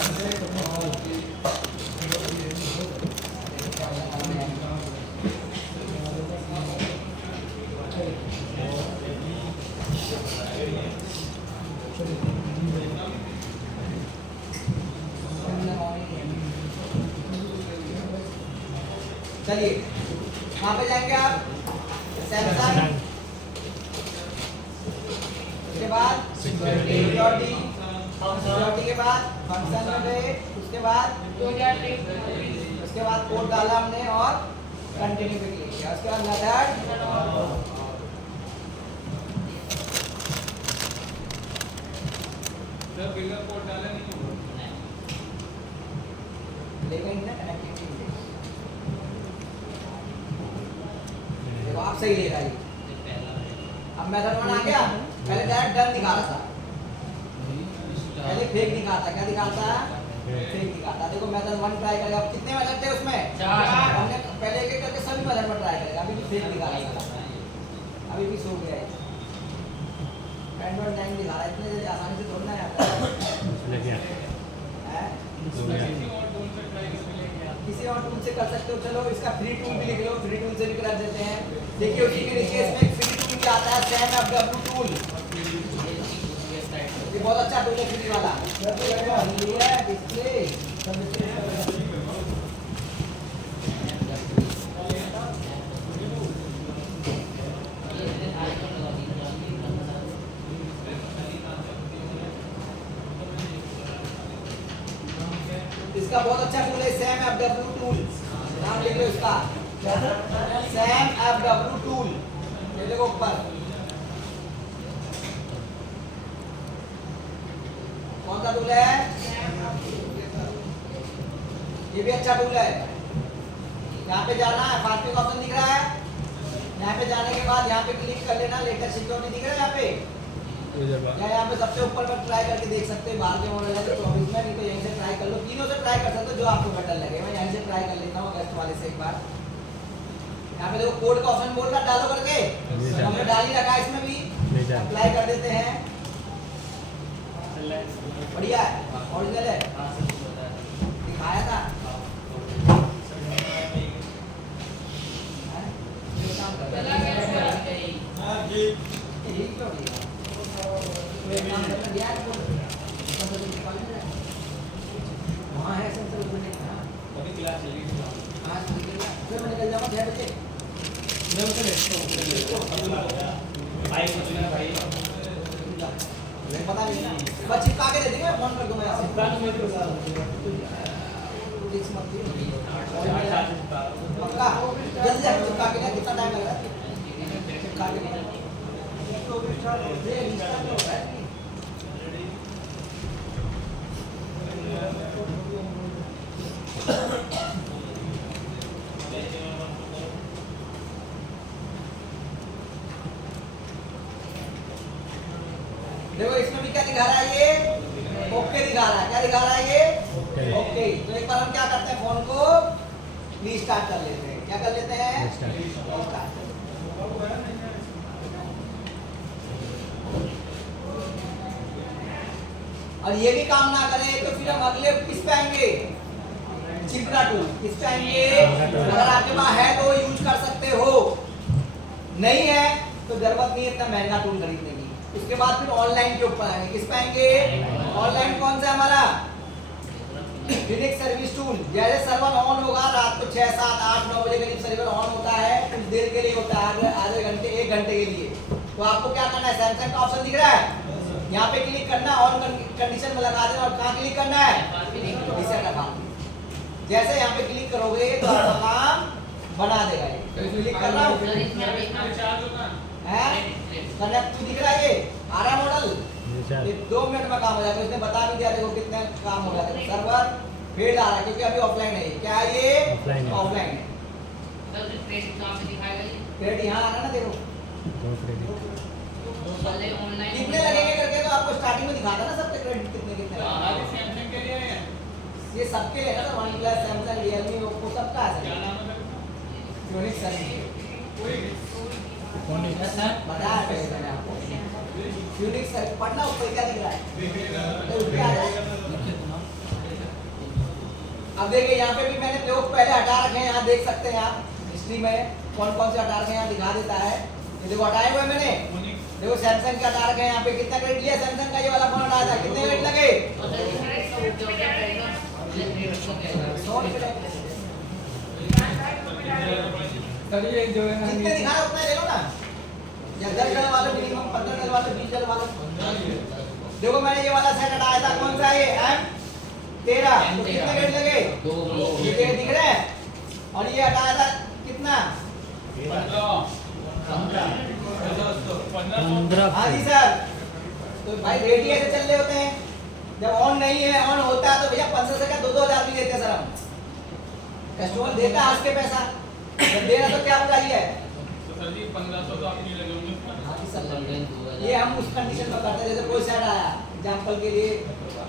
चलिए वहाँ पे जाएंगे आप सैमसंग, उसके बाद सिक्योरिटी के बाद फंक्शन में गए, उसके बाद कोड डाला हमने और कंटिन्यू पे क्लिक किया, उसके बाद मेथड लेकिन ना कनेक्टिविटी देखो आप सही ले रहा है। अब मेथड 1 आ गया, पहले डायरेक्ट डन दिखा रहा था, पहले फेक दिखाता, क्या दिखाता है? फेक दिखाता। देखो मेथड 1 ट्राई करेगा, अब कितने मेथड थे उसमें? 4। हमने पहले एक करके सभी मेथड पर ट्राई करेगा, अभी भी फेक दिखा रहा है, अभी भी सो गया है। एंड्रॉइड 9 दिखा रहा है, इतने आसानी से थोड़ा ना आता है। किसी और टूल से कर सकते हो। चलो इसका फ्री टूल भी लिख लो, फ्री टूल से भी कर देते हैं। देखिए उसी के नीचे इसमें फ्री टूल भी आता है, SAMFW टूल। ये बहुत अच्छा टूल है फ्री वाला। इसका बहुत अच्छा टूल है SAMFW टूल, नाम लिख लो इसका, SAMFW टूल। ये देखो ऊपर कौन सा टूल है? ये भी अच्छा टूल है। यहाँ पे जाना है, फास्ट का ऑप्शन दिख रहा है, यहाँ पे जाने के बाद यहाँ पे क्लिक कर लेना, लेटेस्ट सिक्योरिटी दिख रहा है यहाँ पे, या यहाँ पे सबसे ऊपर पर ट्राई करके देख सकते हैं। बाहर के मॉडल है तो इसमें नहीं तो यहीं से ट्राई कर लो, तीनों से ट्राई कर सकते हो जो आपको बेटर लगे। मैं यहीं से ट्राई कर लेता हूँ अगस्त वाले से एक बार। यहाँ पे देखो कोड का ऑप्शन बोल रहा डालो करके, हमने डाल ही रखा है, इसमें भी अप्लाई कर देते हैं। बढ़िया है, ओरिजिनल है, खाया था ये काम कर चला गया सर। यही क्यों दिया ये काम करना दिया है वहाँ है सेंसर उसमें नहीं था अभी क्लास चली थी हाँ फिर मैं निकल जाऊँगा 6 बजे भाई कुछ ना भाई पता नहीं ना बस चिपका के दे देंगे फोन कर दूंगा यहाँ से पक्का जल्दी जाके चिपका के ना कितना टाइम लगेगा चिपका के ये रिस्टार्ट हो रहा है देखो इसमें भी क्या दिखा रहा है ये ओके दिखा रहा है क्या दिखा रहा है ये ओके तो एक बार हम क्या करते हैं फोन को रीस्टार्ट कर लेते हैं क्या कर लेते हैं रीस्टार्ट और ये भी काम ना करे तो फिर हम अगले किस पे आएंगे चिपरा टूल किस पे आएंगे अगर आपके पास है तो यूज कर सकते हो नहीं है तो जरूरत नहीं है इतना महंगा टूल खरीदने की उसके बाद फिर ऑनलाइन के ऊपर आएंगे किस पे आएंगे ऑनलाइन कौन सा है हमारा यूनिक सर्विस टूल जैसे सर्वर ऑन होगा रात को 6, 7, 8, 9 बजे करीब सर्वर ऑन होता है कुछ देर के लिए होता है आधे घंटे 1 घंटे के लिए तो आपको क्या करना है सैमसंग का ऑप्शन दिख रहा है यहाँ पे क्लिक करना ऑन कंडीशन में लगा देना और कहाँ क्लिक करना है रीसेट अकाउंट जैसे यहाँ पे क्लिक करोगे तो आपका काम बना देगा ये तो क्लिक कर रहा हूँ सर इसमें अभी चार्ज होता है है कनेक्ट दिख रहा है ये आ रहा मॉडल ये 2 मिनट में काम हो जाएगा इसने बता भी दिया देखो कितने काम हो जाता है सर्वर फेल आ रहा है क्योंकि अभी ऑफलाइन है क्या है ये ऑफलाइन है सर क्रेडिट कहाँ पे दिखाएगा ये क्रेडिट यहाँ आ रहा है ना देखो पहले ऑनलाइन कितने लगेंगे करके तो आपको स्टार्टिंग में दिखाता ना सबके क्रेडिट कितने हाँ लगेंगे सैमसंग के लिए है ये सबके लिए है ना one plus Samsung Realme Oppo सबका क्या है नाम है सर यूनिक सर्विस कौन है सर बताया पहले मैंने आपको यूनिक सर्विस पढ़ना ऊपर क्या दिख रहा है तो ऊपर आ जाए अब देखिए यहाँ पे भी मैंने लोग पहले हटा रखे हैं यहाँ देख सकते हैं आप हिस्ट्री में कौन कौन से हटा रखे हैं यहाँ दिखा देता है ये देखो हटाए हुए मैंने देखो सैमसंग के हटा रखे हैं यहाँ पे कितना क्रेडिट लिया सैमसंग का ये वाला फोन हटाया था कितने क्रेडिट लगे और सर इसमें इसका उपयोग क्या करेगा क्रेडिट को क्या करेगा 100 रुपए लगे। सर ये जो है ना जितने दिखा रहा उतना ले लो ना या 10 डॉलर वाले मिनिमम 15 डॉलर वाले 20 डॉलर वाले देखो मैंने ये वाला सेट हटाया था कौन सा है M13 तो कितने क्रेडिट लगे ये दिख रहे हैं और ये हटाया था कितना 15 हाँ जी सर तो भाई रेडी ऐसे चल रहे होते हैं जब ऑन नहीं है ऑन होता है तो भैया 500 से क्या 2-2 भी देते हैं सर हम कस्टमर देता है हंस के पैसा जब दे रहा तो क्या बुराई है तो सर जी 1500 तो आप नहीं लगे होंगे हाँ जी सर ये हम उस कंडीशन में करते हैं जैसे कोई सेट आया एग्जाम्पल के लिए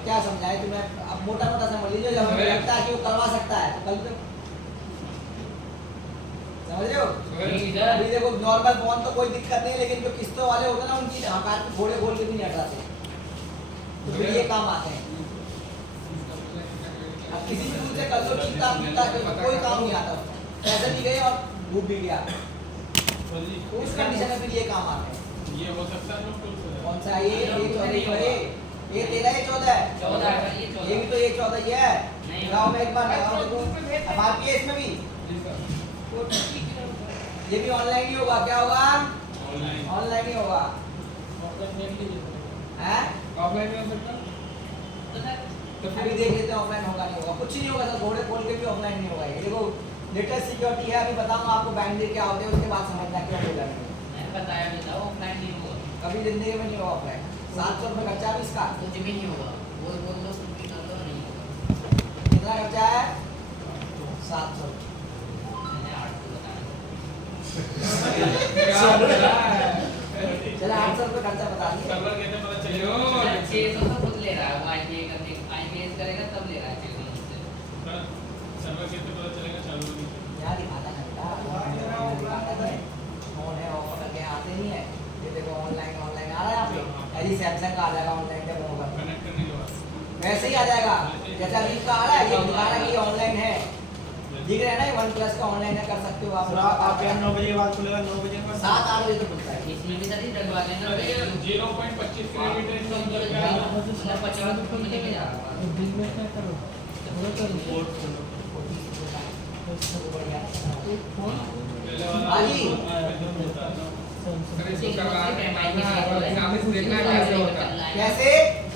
क्या समझाए तो मैं अब मोटा समझ लीजिए जब हमें लगता है कि वो करवा सकता है तो कल तो समझ रहे हो अभी देखो नॉर्मल फोन तो कोई दिक्कत नहीं लेकिन जो किस्तों वाले होते हैं ना उनकी हकार पे घोड़े खोल के भी नहीं हटाते तो फिर ये काम आते हैं अब किसी भी टूल से कर लो चीता पीता कोई काम नहीं आता पैसे भी गए और डूब भी गया सर जी उस कंडीशन में फिर ये काम आते हैं ये हो सकता है लोग कौन सा ये 13 ये 14 है 14 है, ये भी तो ये 14 ही है नहीं। लगाओ मैं एक बार लगाओ देखो अब आपकी है इसमें भी ये भी ऑनलाइन ही होगा क्या होगा ऑनलाइन ऑनलाइन ही होगा हैं ऑफलाइन में हो सकता तो सर तो फिर भी देख लेते हैं ऑफलाइन होगा नहीं होगा कुछ नहीं होगा सर घोड़े खोल के भी ऑफलाइन नहीं होगा ये देखो लेटेस्ट सिक्योरिटी है अभी बताऊंगा आपको बैंडे क्या होते हैं उसके बाद समझना क्यों बोला मैंने मैंने बताया भी था ऑफलाइन नहीं होगा कभी जिंदगी में नहीं होगा ऑफलाइन 700 रुपये खर्चा भी इसका कुछ भी नहीं होगा बोल लो कुछ भी कर लो नहीं होगा कितना खर्चा है 700 मैंने 800 बताया चला 800 रुपये खर्चा बता दिए सर्वर कैसे पता चलेगा सर 600 तो खुद ले रहा है वो आईपीएस करेगा तब ले रहा है 600 मुझसे सर्वर कैसे पता चलेगा चालू होगी क्या दिखाता है बेटा फोन है ऑफर करके आते नहीं है ये देखो ऑनलाइन ऑनलाइन आ रहा है यहाँ पे ऐसी सैमसंग का आ जाएगा ऑनलाइन जब होगा कनेक्ट करने के बाद वैसे ही आ जाएगा जैसे अभी इसका आ रहा है, ये दिखा रहा है कि ऑनलाइन है, दिख रहा है ना, ये OnePlus का ऑनलाइन है, कर सकते हो सर आप यहाँ 9 बजे के बाद खुलेगा, 9 बजे के बाद 7-8 बजे तक खुलता है। इसमें भी सर डलवा देना 0.25 किलोमीटर इसका अंतर क्या है? मतलब 50 रुपये में लेके जा रहा हूँ। दिन में क्या करो एक फोन हाँ जी, सर इसको करवा सामने से देखना है कैसे होता है। कैसे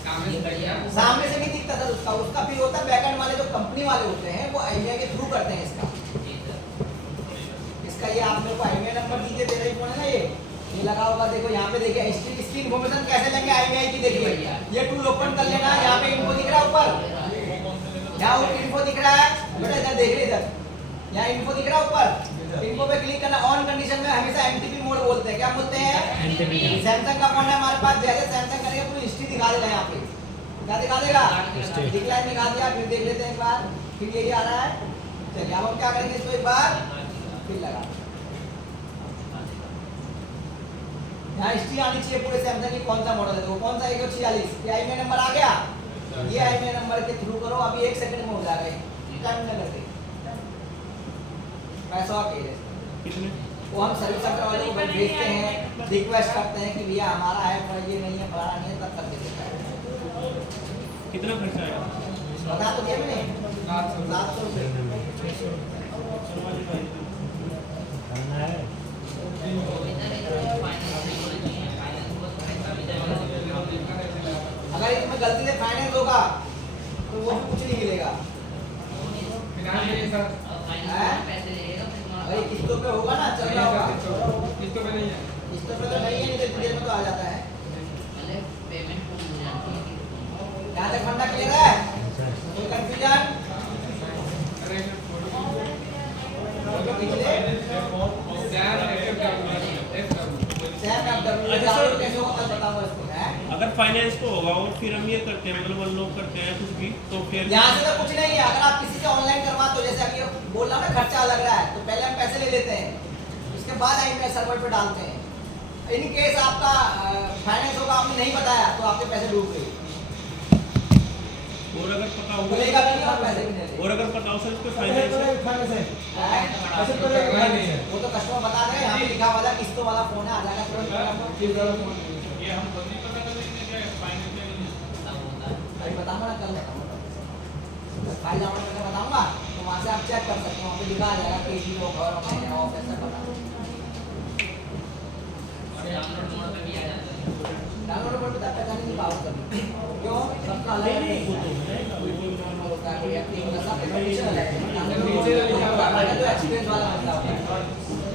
सामने से देखना है। सामने से नहीं दिखता सर, उसका फिर होता है बैकएंड वाले जो कंपनी वाले होते हैं वो आईवीआई के थ्रू करते हैं इसका ये आप मेरे को आईवीआई नंबर दीजिए, तेरा ही फोन है ना ये लगा होगा, देखो यहाँ पे देखिए इसकी इन्फॉर्मेशन कैसे लेंगे आईवीआई की, देखिए ये टूल ओपन कर लेना, यहाँ पे इन्फो दिख रहा है ऊपर, यहाँ इन्फो दिख रहा है बेटा, इधर देख रहे इधर, यहाँ इन्फो दिख रहा है ऊपर, इन्फो पे क्लिक करना। ऑन कंडीशन में हमेशा एमटीपी मोड बोलते हैं, क्या बोलते हैं? सैमसंग का फोन है हमारे पास, जैसे सैमसंग करेंगे पूरी हिस्ट्री दिखा देगा, यहाँ पे क्या दिखा देगा, डिक्लाइन दिखा दिया। फिर देख लेते हैं एक बार, फिर ये आ रहा है, चलिए अब हम क्या करेंगे, इसको एक बार फिर लगा, यहाँ हिस्ट्री आनी चाहिए पूरे सैमसंग की, कौन सा मॉडल है, तो कौन सा 146, ये आईवीआई नंबर आ गया, ये आईवीआई नंबर के थ्रू करो, अभी 1 सेकंड में हो जाएगा, टाइम न लगे, पैसा कितने वो हम सर्विस सेंटर वालों को भेजते हैं, रिक्वेस्ट करते हैं कि भैया हमारा है पर ये नहीं है, फलाना नहीं है, तब कर देते हैं। कितना खर्चा आएगा? बता तो दिया मैंने, 700 700 अगर इसमें गलती से फाइनेंस होगा तो वो भी कुछ नहीं मिलेगा, फिलहाल ये सर पैसे लगेगा फिर अगर ये किस्तों पे होगा ना, चल रहा होगा, किस्तों पे नहीं है। किस्तों पे तो नहीं है, नहीं तो देर में तो आ जाता है। मतलब पेमेंट पूरी हो जाती है। यहाँ तक फंडा क्लियर है, कोई कंफ्यूजन? अरे कैसे होगा कल बताऊंगा इसको, है? अगर फाइनेंस को होगा और फिर हम ये करते हैं, मतलब अनलॉक करते हैं कुछ भी, तो फिर यहाँ से तो कुछ नहीं है, अगर आप किसी से ऑनलाइन करवाते हो, जैसे अभी बोल रहा हूँ ना खर्चा लग रहा है, तो पहले हम पैसे ले लेते हैं, उसके बाद आईवीआई सर्वर पे डालते हैं। इन केस आपका फाइनेंस होगा, आपने नहीं बताया तो आपके पैसे डूब गए, और अगर पता बोलेगा भी नहीं होगा और पैसे भी नहीं और अगर पता हो सर उसको फाइनेंस है, देंगे। वो तो कस्टमर बता देगा, यहाँ पे लिखा हुआ था किस्तों वाला फोन है, आ जाएगा तुरंत। ये हम खुद नहीं पता कर लेंगे क्या फाइनेंस है नहीं अभी बताऊंगा ना, कल बताऊंगा, फाइल डाउनलोड करके बताऊंगा, तो वहाँ से आप चेक कर सकते हो, वहाँ पे लिखा आ जाएगा केजी लोग और ऑफ ऐसा पता। डाउनलोड मोड पे भी आ जाता है। डाउनलोड पर पता पहचान नहीं पाओ कभी, क्यों? सबका अलग अलग होता है, कोई एक्टिव होता है, सबका कंडीशन अलग है, नीचे लिखा हुआ है तो एक्सपीरियंस वाला बंदा होता है।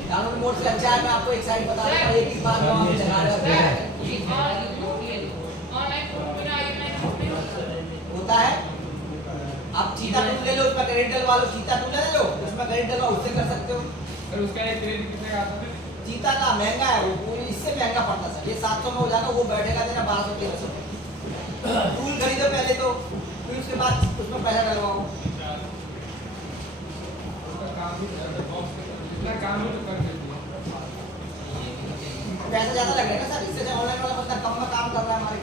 डाउनलोड मोड से अच्छा है, मैं आपको एक साइड बता दूंगा, एक ही बार में आप चला रहे हो होता है। आप चीता टूल ले लो, उसमें क्रेडिट डलवा लो, चीता टूल ले लो, उसमें क्रेडिट डलवा, उससे कर सकते हो। सर उसका एक क्रेडिट कितने का आता है? चीता का महंगा है, वो इससे महंगा पड़ता सर, ये 700 में हो जाएगा, वो बैठेगा देना 1200-1300। टूल खरीदो पहले तो, फिर उसके बाद उसमें पैसा डलवाओ। उसका काम भी इतना काम ही तो कर देती है। पैसा ज्यादा लगेगा सर, इससे ऑनलाइन वाला बंदा कम में काम कर रहा है, हमारे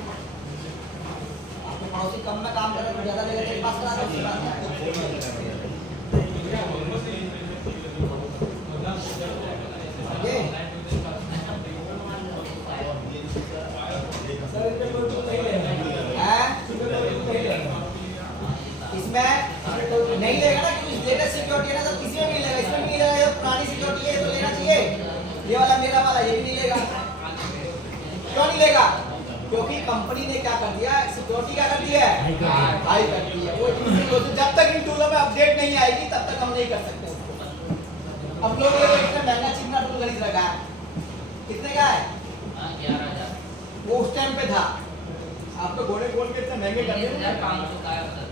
आपके पड़ोसी कम में काम कर रहे हैं तो ज्यादा लगेगा, तेरे पास करा दो, उसके बाद ये इसमें नहीं लेगा ना, क्योंकि लेटेस्ट सिक्योरिटी है ना, सब किसी में नहीं लेगा, इसमें भी नहीं लेगा, ये पुरानी सिक्योरिटी है तो लेना चाहिए, ये वाला मेरा वाला ये भी नहीं लेगा। क्यों नहीं लेगा? क्योंकि कंपनी ने क्या कर दिया, सिक्योरिटी क्या कर दिया है, हाई कर दी है। वो जब तक इन टूलों में अपडेट नहीं आएगी तब तक हम नहीं कर सकते उसको। अब लोग ये इतना महंगा चिकना टूल खरीद रखा है, कितने का है? 11,000 वो उस टाइम पे था, आप तो घोड़े खोल के इतने महंगे कर दिए ना, 500 का है सर।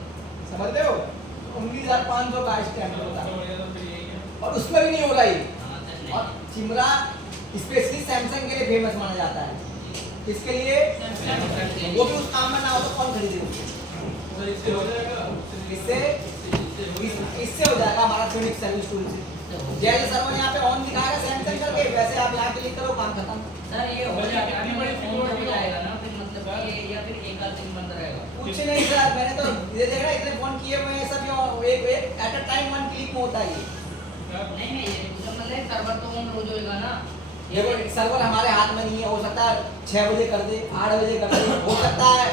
समझ रहे हो? 19,500 का इस टाइम पे था, और उसमें भी नहीं हो रहा ये। और चिमरा स्पेशली सैमसंग के लिए फेमस माना जाता है। किसके लिए? वो भी उस काम में ना हो तो कौन खरीदेगा? इससे हो जाएगा हमारा फिनिक्स सर्विस टूल से। जैसे सर्वर यहाँ पे ऑन दिखाएगा सैमसंग करके, वैसे आप यहाँ क्लिक करो, काम खत्म। सर ये हो जाएगा, फोन पे भी आएगा ना फिर, मतलब रहेगी या फिर एक आध दिन बंद रहेगा? कुछ नहीं सर, मैंने तो ये देखा इतने फोन किए हुए हैं सब, एक at a time one click में होता है ये। नहीं नहीं, ये मतलब सर्वर तो ऑन रोज होएगा ना। देखो सर्वर हमारे हाथ में नहीं है, हो सकता है 6 बजे कर दे, 8 बजे कर दे, हो सकता है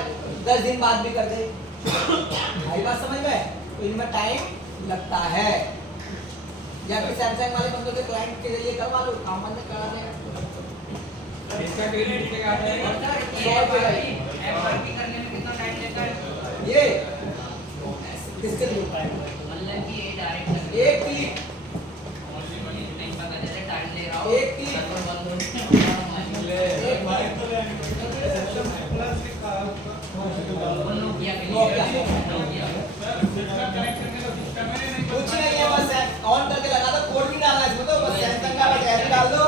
10 दिन बाद भी कर दे। भाई बात समझ में? तो इनमें टाइम लगता है। या फिर सैमसंग वाले बंदों के क्लाइंट के जरिए करवा लो, काम बंद करा दें। इसका क्रेडिट कितने का आता है? एफआरपी करने में कितना टाइम लेता है? ये किसके लिए? मतलब कि ये डायरेक्ट एक क्लिक, नहीं पता जैसे टाइम ले रहा हो, एक क्लिक। सर्वर बंद हो नोकिया के लिए कुछ नहीं है, बस ऑन करके लगा दो, कोड भी डालना है इसमें, तो बस सैमसंग का बस ऐसे डाल दो,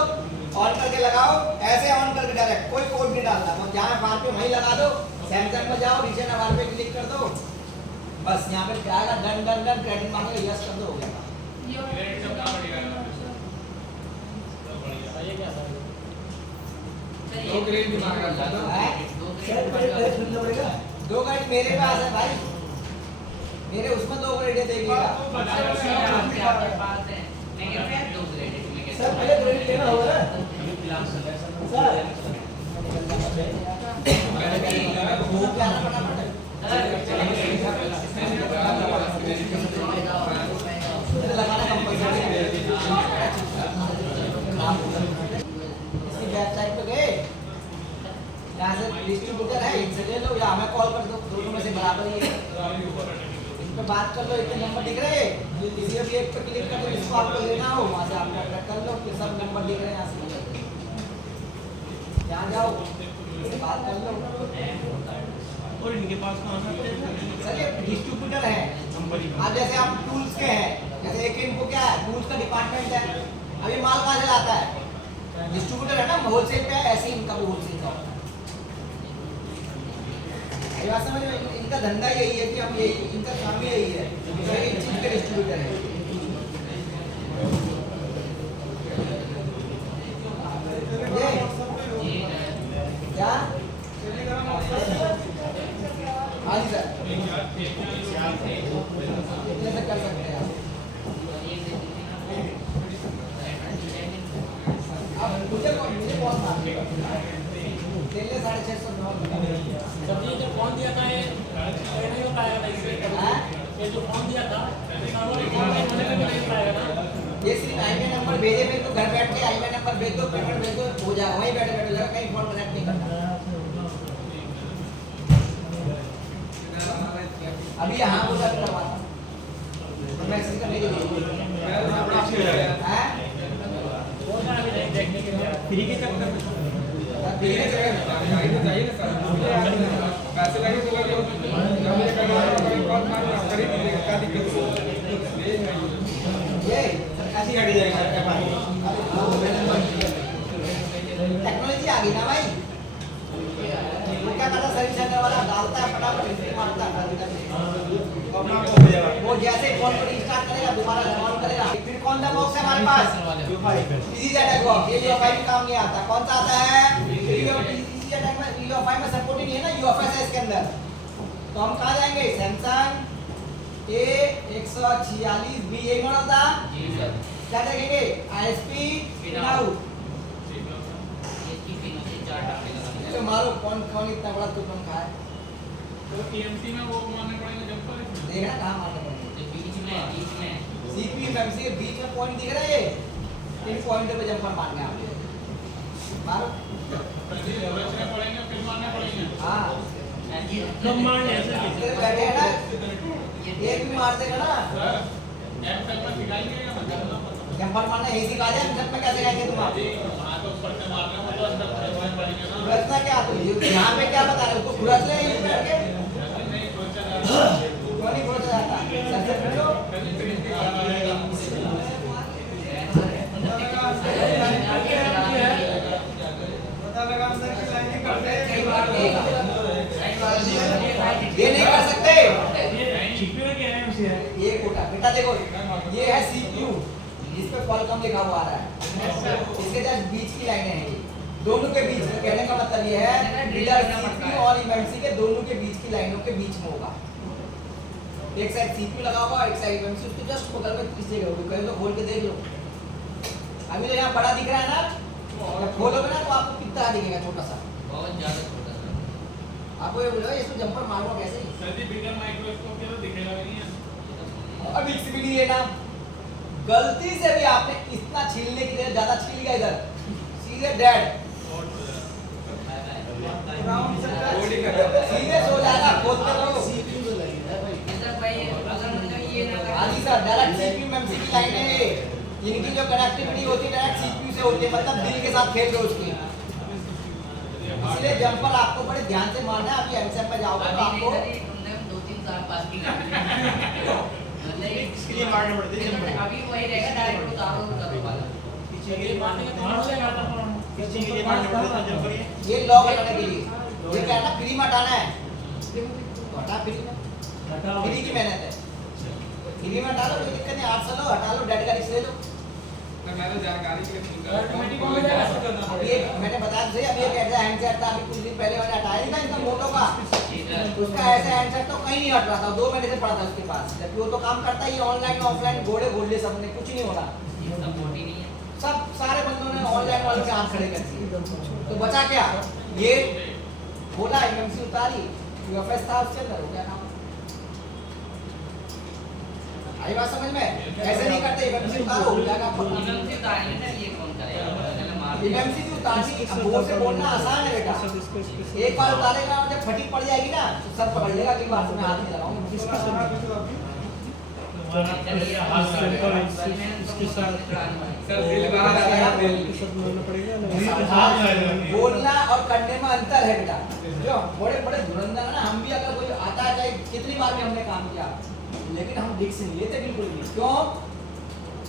ऑन करके लगाओ, ऐसे ऑन करके डायरेक्ट, कोई कोड नहीं डालना, बस जहाँ वहाँ पे वहीं लगा दो, सैमसंग में जाओ, नीचे नवार पे क्लिक कर दो, बस यहाँ पे क्या आएगा, डन डन डन, क्रेडिट मांगेगा, यस कर दो, हो गया। ये क्या सर? दो क्रेडिट मांगा था तो हैं? दो क्रेडिट मेरे पास है भाई, मेरे उसमें 2 क्रेडिट देगा। आपके पास है, मैं कह रहा हूँ 2 क्रेडिट में कैसे? सर पहले क्रेडिट लेना होगा ना सर, वो क्या ना फटाफट लगाना कंपलसरी है। इसकी वेबसाइट पे गए, यहाँ से डिस्ट्रीब्यूटर है, इनसे ले लो या हमें कॉल कर दो, दोनों में से बराबर ही है। इन पे बात कर लो, इतने नंबर दिख रहे हैं, किसी भी एक पे क्लिक कर दो, जिसको आपको लेना हो वहाँ से आप कॉन्टैक्ट कर लो, फिर सब नंबर दिख रहे हैं, यहाँ से यहाँ जाओ, बात कर लो। और इनके पास कहाँ से आते हैं? सर ये डिस्ट्रीब्यूटर है, कंपनी अब जैसे हम टूल्स के हैं, जैसे एक इनको क्या है, टूल्स का डिपार्टमेंट है, अभी माल कहाँ से लाता है, डिस्ट्रीब्यूटर है ना, होलसेल पे है, ऐसे ही इनका भी होलसेल का होता है। ये बात समझ में? इनका धंधा यही है कि हम यही, इनका काम ही यही है, तो इन चीज के डिस्ट्रीब्यूटर है। ये क्या? हाँ जी सर, इतने से कर सकते हैं आप। अब मुझे कौन सा तेले 650 जब ये जो फोन दिया था ये नहीं हो पाएगा ना इससे? ये जो फोन दिया था सर्वर ऑनलाइन होने में नहीं हो पाएगा ना? ये सिर्फ आईपी नंबर भेजे, मेरे को घर बैठ के आईपी नंबर भेज दो, पेमेंट भेज दो, हो जाएगा, वहीं बैठे बैठे लगा, कहीं फोन कनेक्ट नहीं करना। अभी यहाँ को जाकर करवाता हूँ, मैं इसका नहीं दे हैं वो ना अभी नहीं देखने के लिए फ्री के चक्कर में गाड़ी तो चाहिए ना सर, पैसे लगे तो लगे, जब ये करना कॉल मारना खरीद लेगा, क्या दिक्कत है? ये सरकारी गाड़ी जाएगा, टेक्नोलॉजी आ गई ना भाई, वो क्या करता सर्विस सेंटर वाला डालता है, फटाफट रिसीव मारता है, वो जैसे फोन को रिस्टार्ट करेगा, दोबारा ऑन करेगा। फिर कौन सा बॉक्स है हमारे पास? इजी अटैक बॉक्स, ये यूएफआई में काम नहीं आता, कौन सा आता है? इजी अटैक में, यूएफआई में सपोर्ट ही नहीं है ना, यूएफएस है इसके अंदर, तो हम कहाँ जाएंगे? सैमसंग A146B यही मॉडल था, जी सर, क्या देखेंगे? ISP पिनाउ, इसकी पिनों से 4 टाके लगाने तो मारो कौन कौन इतना बड़ा तुम खाए, तो टीएमसी में वो मारने पड़ेंगे जब पर देखना कहाँ मारने पड़ेंगे। बीच में सीपी एमसी के बीच में पॉइंट दिख रहा है, ये इन पॉइंट पे जंपर मारने आप मारो, पहले रचने पड़ेंगे फिर मारने पड़ेंगे। हाँ कब मारने ऐसे इधर बैठे हैं ना, एक भी मार देगा ना, एम तक में सिखाएंगे या मतलब जंपर मारना यही सिखा दिया, अंदर में कैसे खाएंगे तुम आप? वहाँ तो ऊपर से मारने में तो अंदर पड़ेंगे पड़ेंगे ना। खुरसना क्या तो यहाँ पे क्या बता रहे हो, उसको खुरस ले यहीं बैठ के, नहीं सोचा जा क्यों नहीं खुरसा जाता? सर से पूछो, ये नहीं कर सकते, सीपीयू क्या है उसे ये कोटा बेटा देखो, ये है CPU, इस पे कॉलकम लिखा हुआ आ रहा है, इसके जस्ट बीच की लाइनें हैं दोनों के बीच में, कहने का मतलब ये है रीडर सीपीयू और एमएमसी के दोनों के बीच की लाइनों के बीच में होगा। एक साइड सीपीयू लगा होगा, एक साइड एमएमसी, उसके जस्ट बगल में किस जगह होगी, कहीं तो खोल के देख लो। अभी तो यहाँ बड़ा दिख रहा है ना, जब खोलोगे ना तो आपको कितना दिखेगा, छोटा सा, बहुत ज्यादा छोटा सा। आपको ये बोलो इसमें जंपर मारूंगा कैसे? सर जी बिगर माइक्रोस्कोप के तो दिखेगा भी नहीं है। अब एक भी नहीं है ना, गलती से भी आपने इतना छीलने की ज्यादा छील गया इधर, सीधे डेड सीधे सो जाएगा, खोदते रहो। मतलब भाई अगर मतलब ये ना हाँ जी सर, डायरेक्ट सीपीयू एमएमसी की लाइन है, इनकी जो कनेक्टिविटी होती है डायरेक्ट सीपीयू से होती है, मतलब दिल के साथ खेल रहे हो उसकी। इसलिए जंपर आपको बड़े ध्यान से मारना है। अभी एमसेम पे जाओगे तो अभी आपको नहीं करी, तुमने 2-3 साल बाद की मतलब इसके लिए मारने पड़ते हैं जंपर। अभी वही रहेगा, डायरेक्ट उतारो करो वाला। ये मारने का तो चलेगा था किस चीज के लिए मारने पड़ते हैं जंपर? ये लॉक हटाने के लिए, ये क्या है ना, क्रीम हटाना है तो हटा, फ्री की मेहनत है, फ्री में हटा लो, कोई दिक्कत नहीं, 800 लो, हटा लो, डेड का रिस्क ले लो। मैं तो जानकारी के लिए ऑटोमेटिक हो जाएगा ऐसा करना अब ये मैंने बताया तो सही, अभी एक ऐसा हैंडसेट था, अभी कुछ दिन पहले मैंने हटाया नहीं था इनका मोटो का, उसका ऐसा हैंडसेट तो कहीं नहीं हट रहा था, 2 महीने से पड़ा था उसके पास, जबकि वो तो काम करता ही ऑनलाइन ऑफलाइन, घोड़े घोड़े सब ने कुछ नहीं होना, सपोर्ट ही नहीं है। सब सारे बंदों ने ऑनलाइन वालों के हाथ खड़े कर दिए। तो बचा क्या, ये बोला एमएमसी उतारी, यूएफएस था उसके अंदर, हो गया काम। आई बात समझ में? ऐसे नहीं करते, एमएमसी उतारो, हो जाएगा आपका। इनसे उतारने ना ये कौन करेगा, मतलब मार एमएमसी की उतारनी, अब बोल से बोलना आसान है बेटा, एक बार उतारेगा और जब फटी पड़ जाएगी ना तो सर पकड़ लेगा, अगली बार से मैं हाथ नहीं लगाऊंगा। इसके साथ सर दिल बाहर आ रहा है, दिल बोलना और करने में अंतर है बेटा। जो बड़े बड़े धुरंधर ना, हम भी अगर कोई आता है, चाहे कितनी बार भी हमने काम किया, लेकिन हम रिस्क नहीं लेते बिल्कुल भी। क्यों?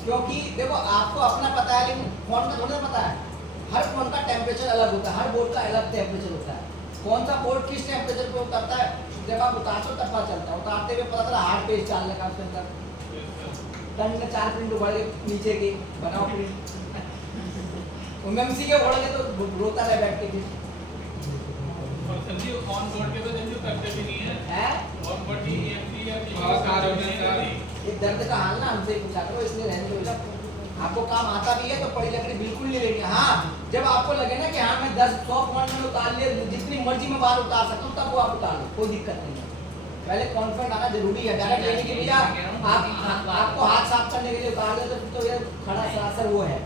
क्योंकि देखो आपको अपना पता है, लेकिन फोन का थोड़ा पता है। हर फोन का टेम्परेचर अलग होता है, हर बोर्ड का अलग टेम्परेचर होता है। कौन सा बोर्ड किस टेम्परेचर पे उतरता है, जब आप उतारते हो तब पता चलता है। उतारते हुए पता चला हार्ड पेज डालने का उसके अंदर, टन में 4 प्रिंट उभर के नीचे की बनाओ प्रिंट, एमएमसी के उभर के तो रोता है बैठ के। और सर जी ऑन बोर्ड के तो जल्दी करते भी नहीं है, हैं? ऑन बोर्ड की EMC या बहुत सारे होते हैं सर। ये दर्द का हाल ना हमसे ही पूछा करो, इसलिए रहने दो। आपको काम आता भी है तो पड़ी लकड़ी बिल्कुल नहीं लेनी। हाँ, जब आपको लगे ना कि हाँ मैं 10-100 पॉइंट में उतार लिया, जितनी मर्जी में बाहर उतार सकता हूँ, तब वो आप उतार लो, कोई दिक्कत नहीं है। पहले कॉन्फिडेंट आना जरूरी है। डायरेक्ट लेने के लिए आपको हाथ साफ करने के लिए उतार दे तो ये खड़ा सरासर वो है,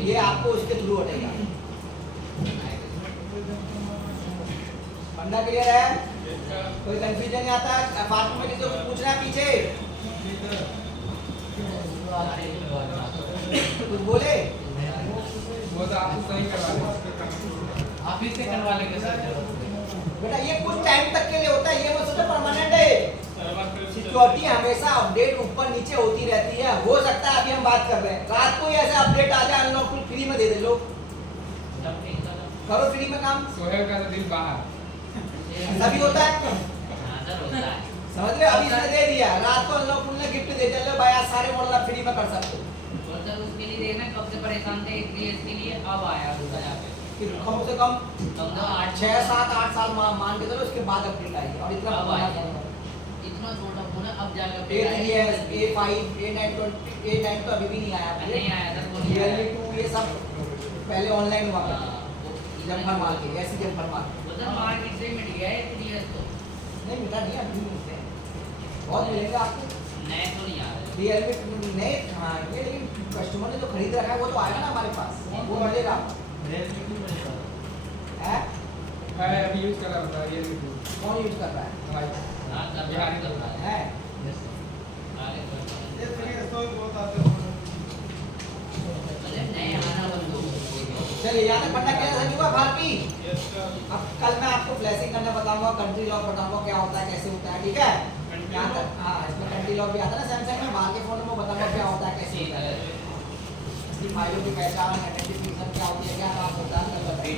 ये आपको उसके थ्रू हटेगा। बंदा क्लियर है? कोई कंफ्यूजन नहीं आता है? फालतू में किसी को पूछना है पीछे कुछ बोले? वो तो आपको सही करवा देंगे। आप ही से करवा लेंगे सर जरूर। बेटा ये कुछ टाइम तक के लिए होता है, ये वो सोचो परमानेंट है। सिक्योरिटी हमेशा अपडेट ऊपर नीचे होती रहती है। हो सकता है अभी हम बात कर रहे हैं, रात को ही ऐसे अपडेट आ जाए, अनलॉक फ्री में दे दे लोग, करो फ्री में काम। सोहेल का तो दिल बाहर। ऐसा भी होता है, हाँ सर होता है। समझ रहे हो? अभी इसने दे दिया, रात को अनलॉक ने गिफ्ट दे दिया, लो भाई आज सारे मॉडल आप फ्री में कर सकते हो। और सर उसके लिए देखना कब से परेशान थे, इसलिए इसके लिए अब आया उसका जाके कि कम से कम कम तो 6-7-8 साल मान के चलो, उसके बाद अपडेट आई और इतना अब पुराना आया। फोन है। इतना छोटा फोन है, अब जाके A3s, A5, A9 तो अभी भी नहीं आया। नहीं आया सर, वो नहीं Realme आया। 2 ये सब पहले ऑनलाइन हुआ करता था, जंपर मार के, ऐसी जंपर मार के। उधर मार्केट से मिट गया है 3S तो नहीं मिटा नहीं, अभी भी मिलते हैं, बहुत मिलेंगे आपको। नए तो नहीं आ रहे। Realme नए आएंगे, लेकिन कस्टमर ने जो खरीद रखा है वो तो आएगा ना हमारे पास, वो मिलेगा आपको। है? मैं अभी यूज कर रहा था ये भी। कौन यूज कर रहा है? भाई हाँ कर रहा है, कर रहा है। है? आगे कर रहा है। ये फ्री स्टॉक बहुत आते हैं। मतलब नए आना बंद हो गया। चलिए यहाँ तक पढ़ना क्या समझ हुआ भारती? अब कल मैं आपको फ्लैशिंग करना बताऊंगा, कंट्री लॉक बताऊंगा क्या होता है, कैसे होता है, ठीक है? यहाँ तक हाँ, इसमें कंट्री लॉक भी आता है ना सैमसंग में, बाहर के फोन में बताऊंगा क्या होता है, कैसे होता है, इसकी फाइलों की पहचान, आइडेंटिफिकेशन क्या होती है, क्या काम होता है, सब बताइए।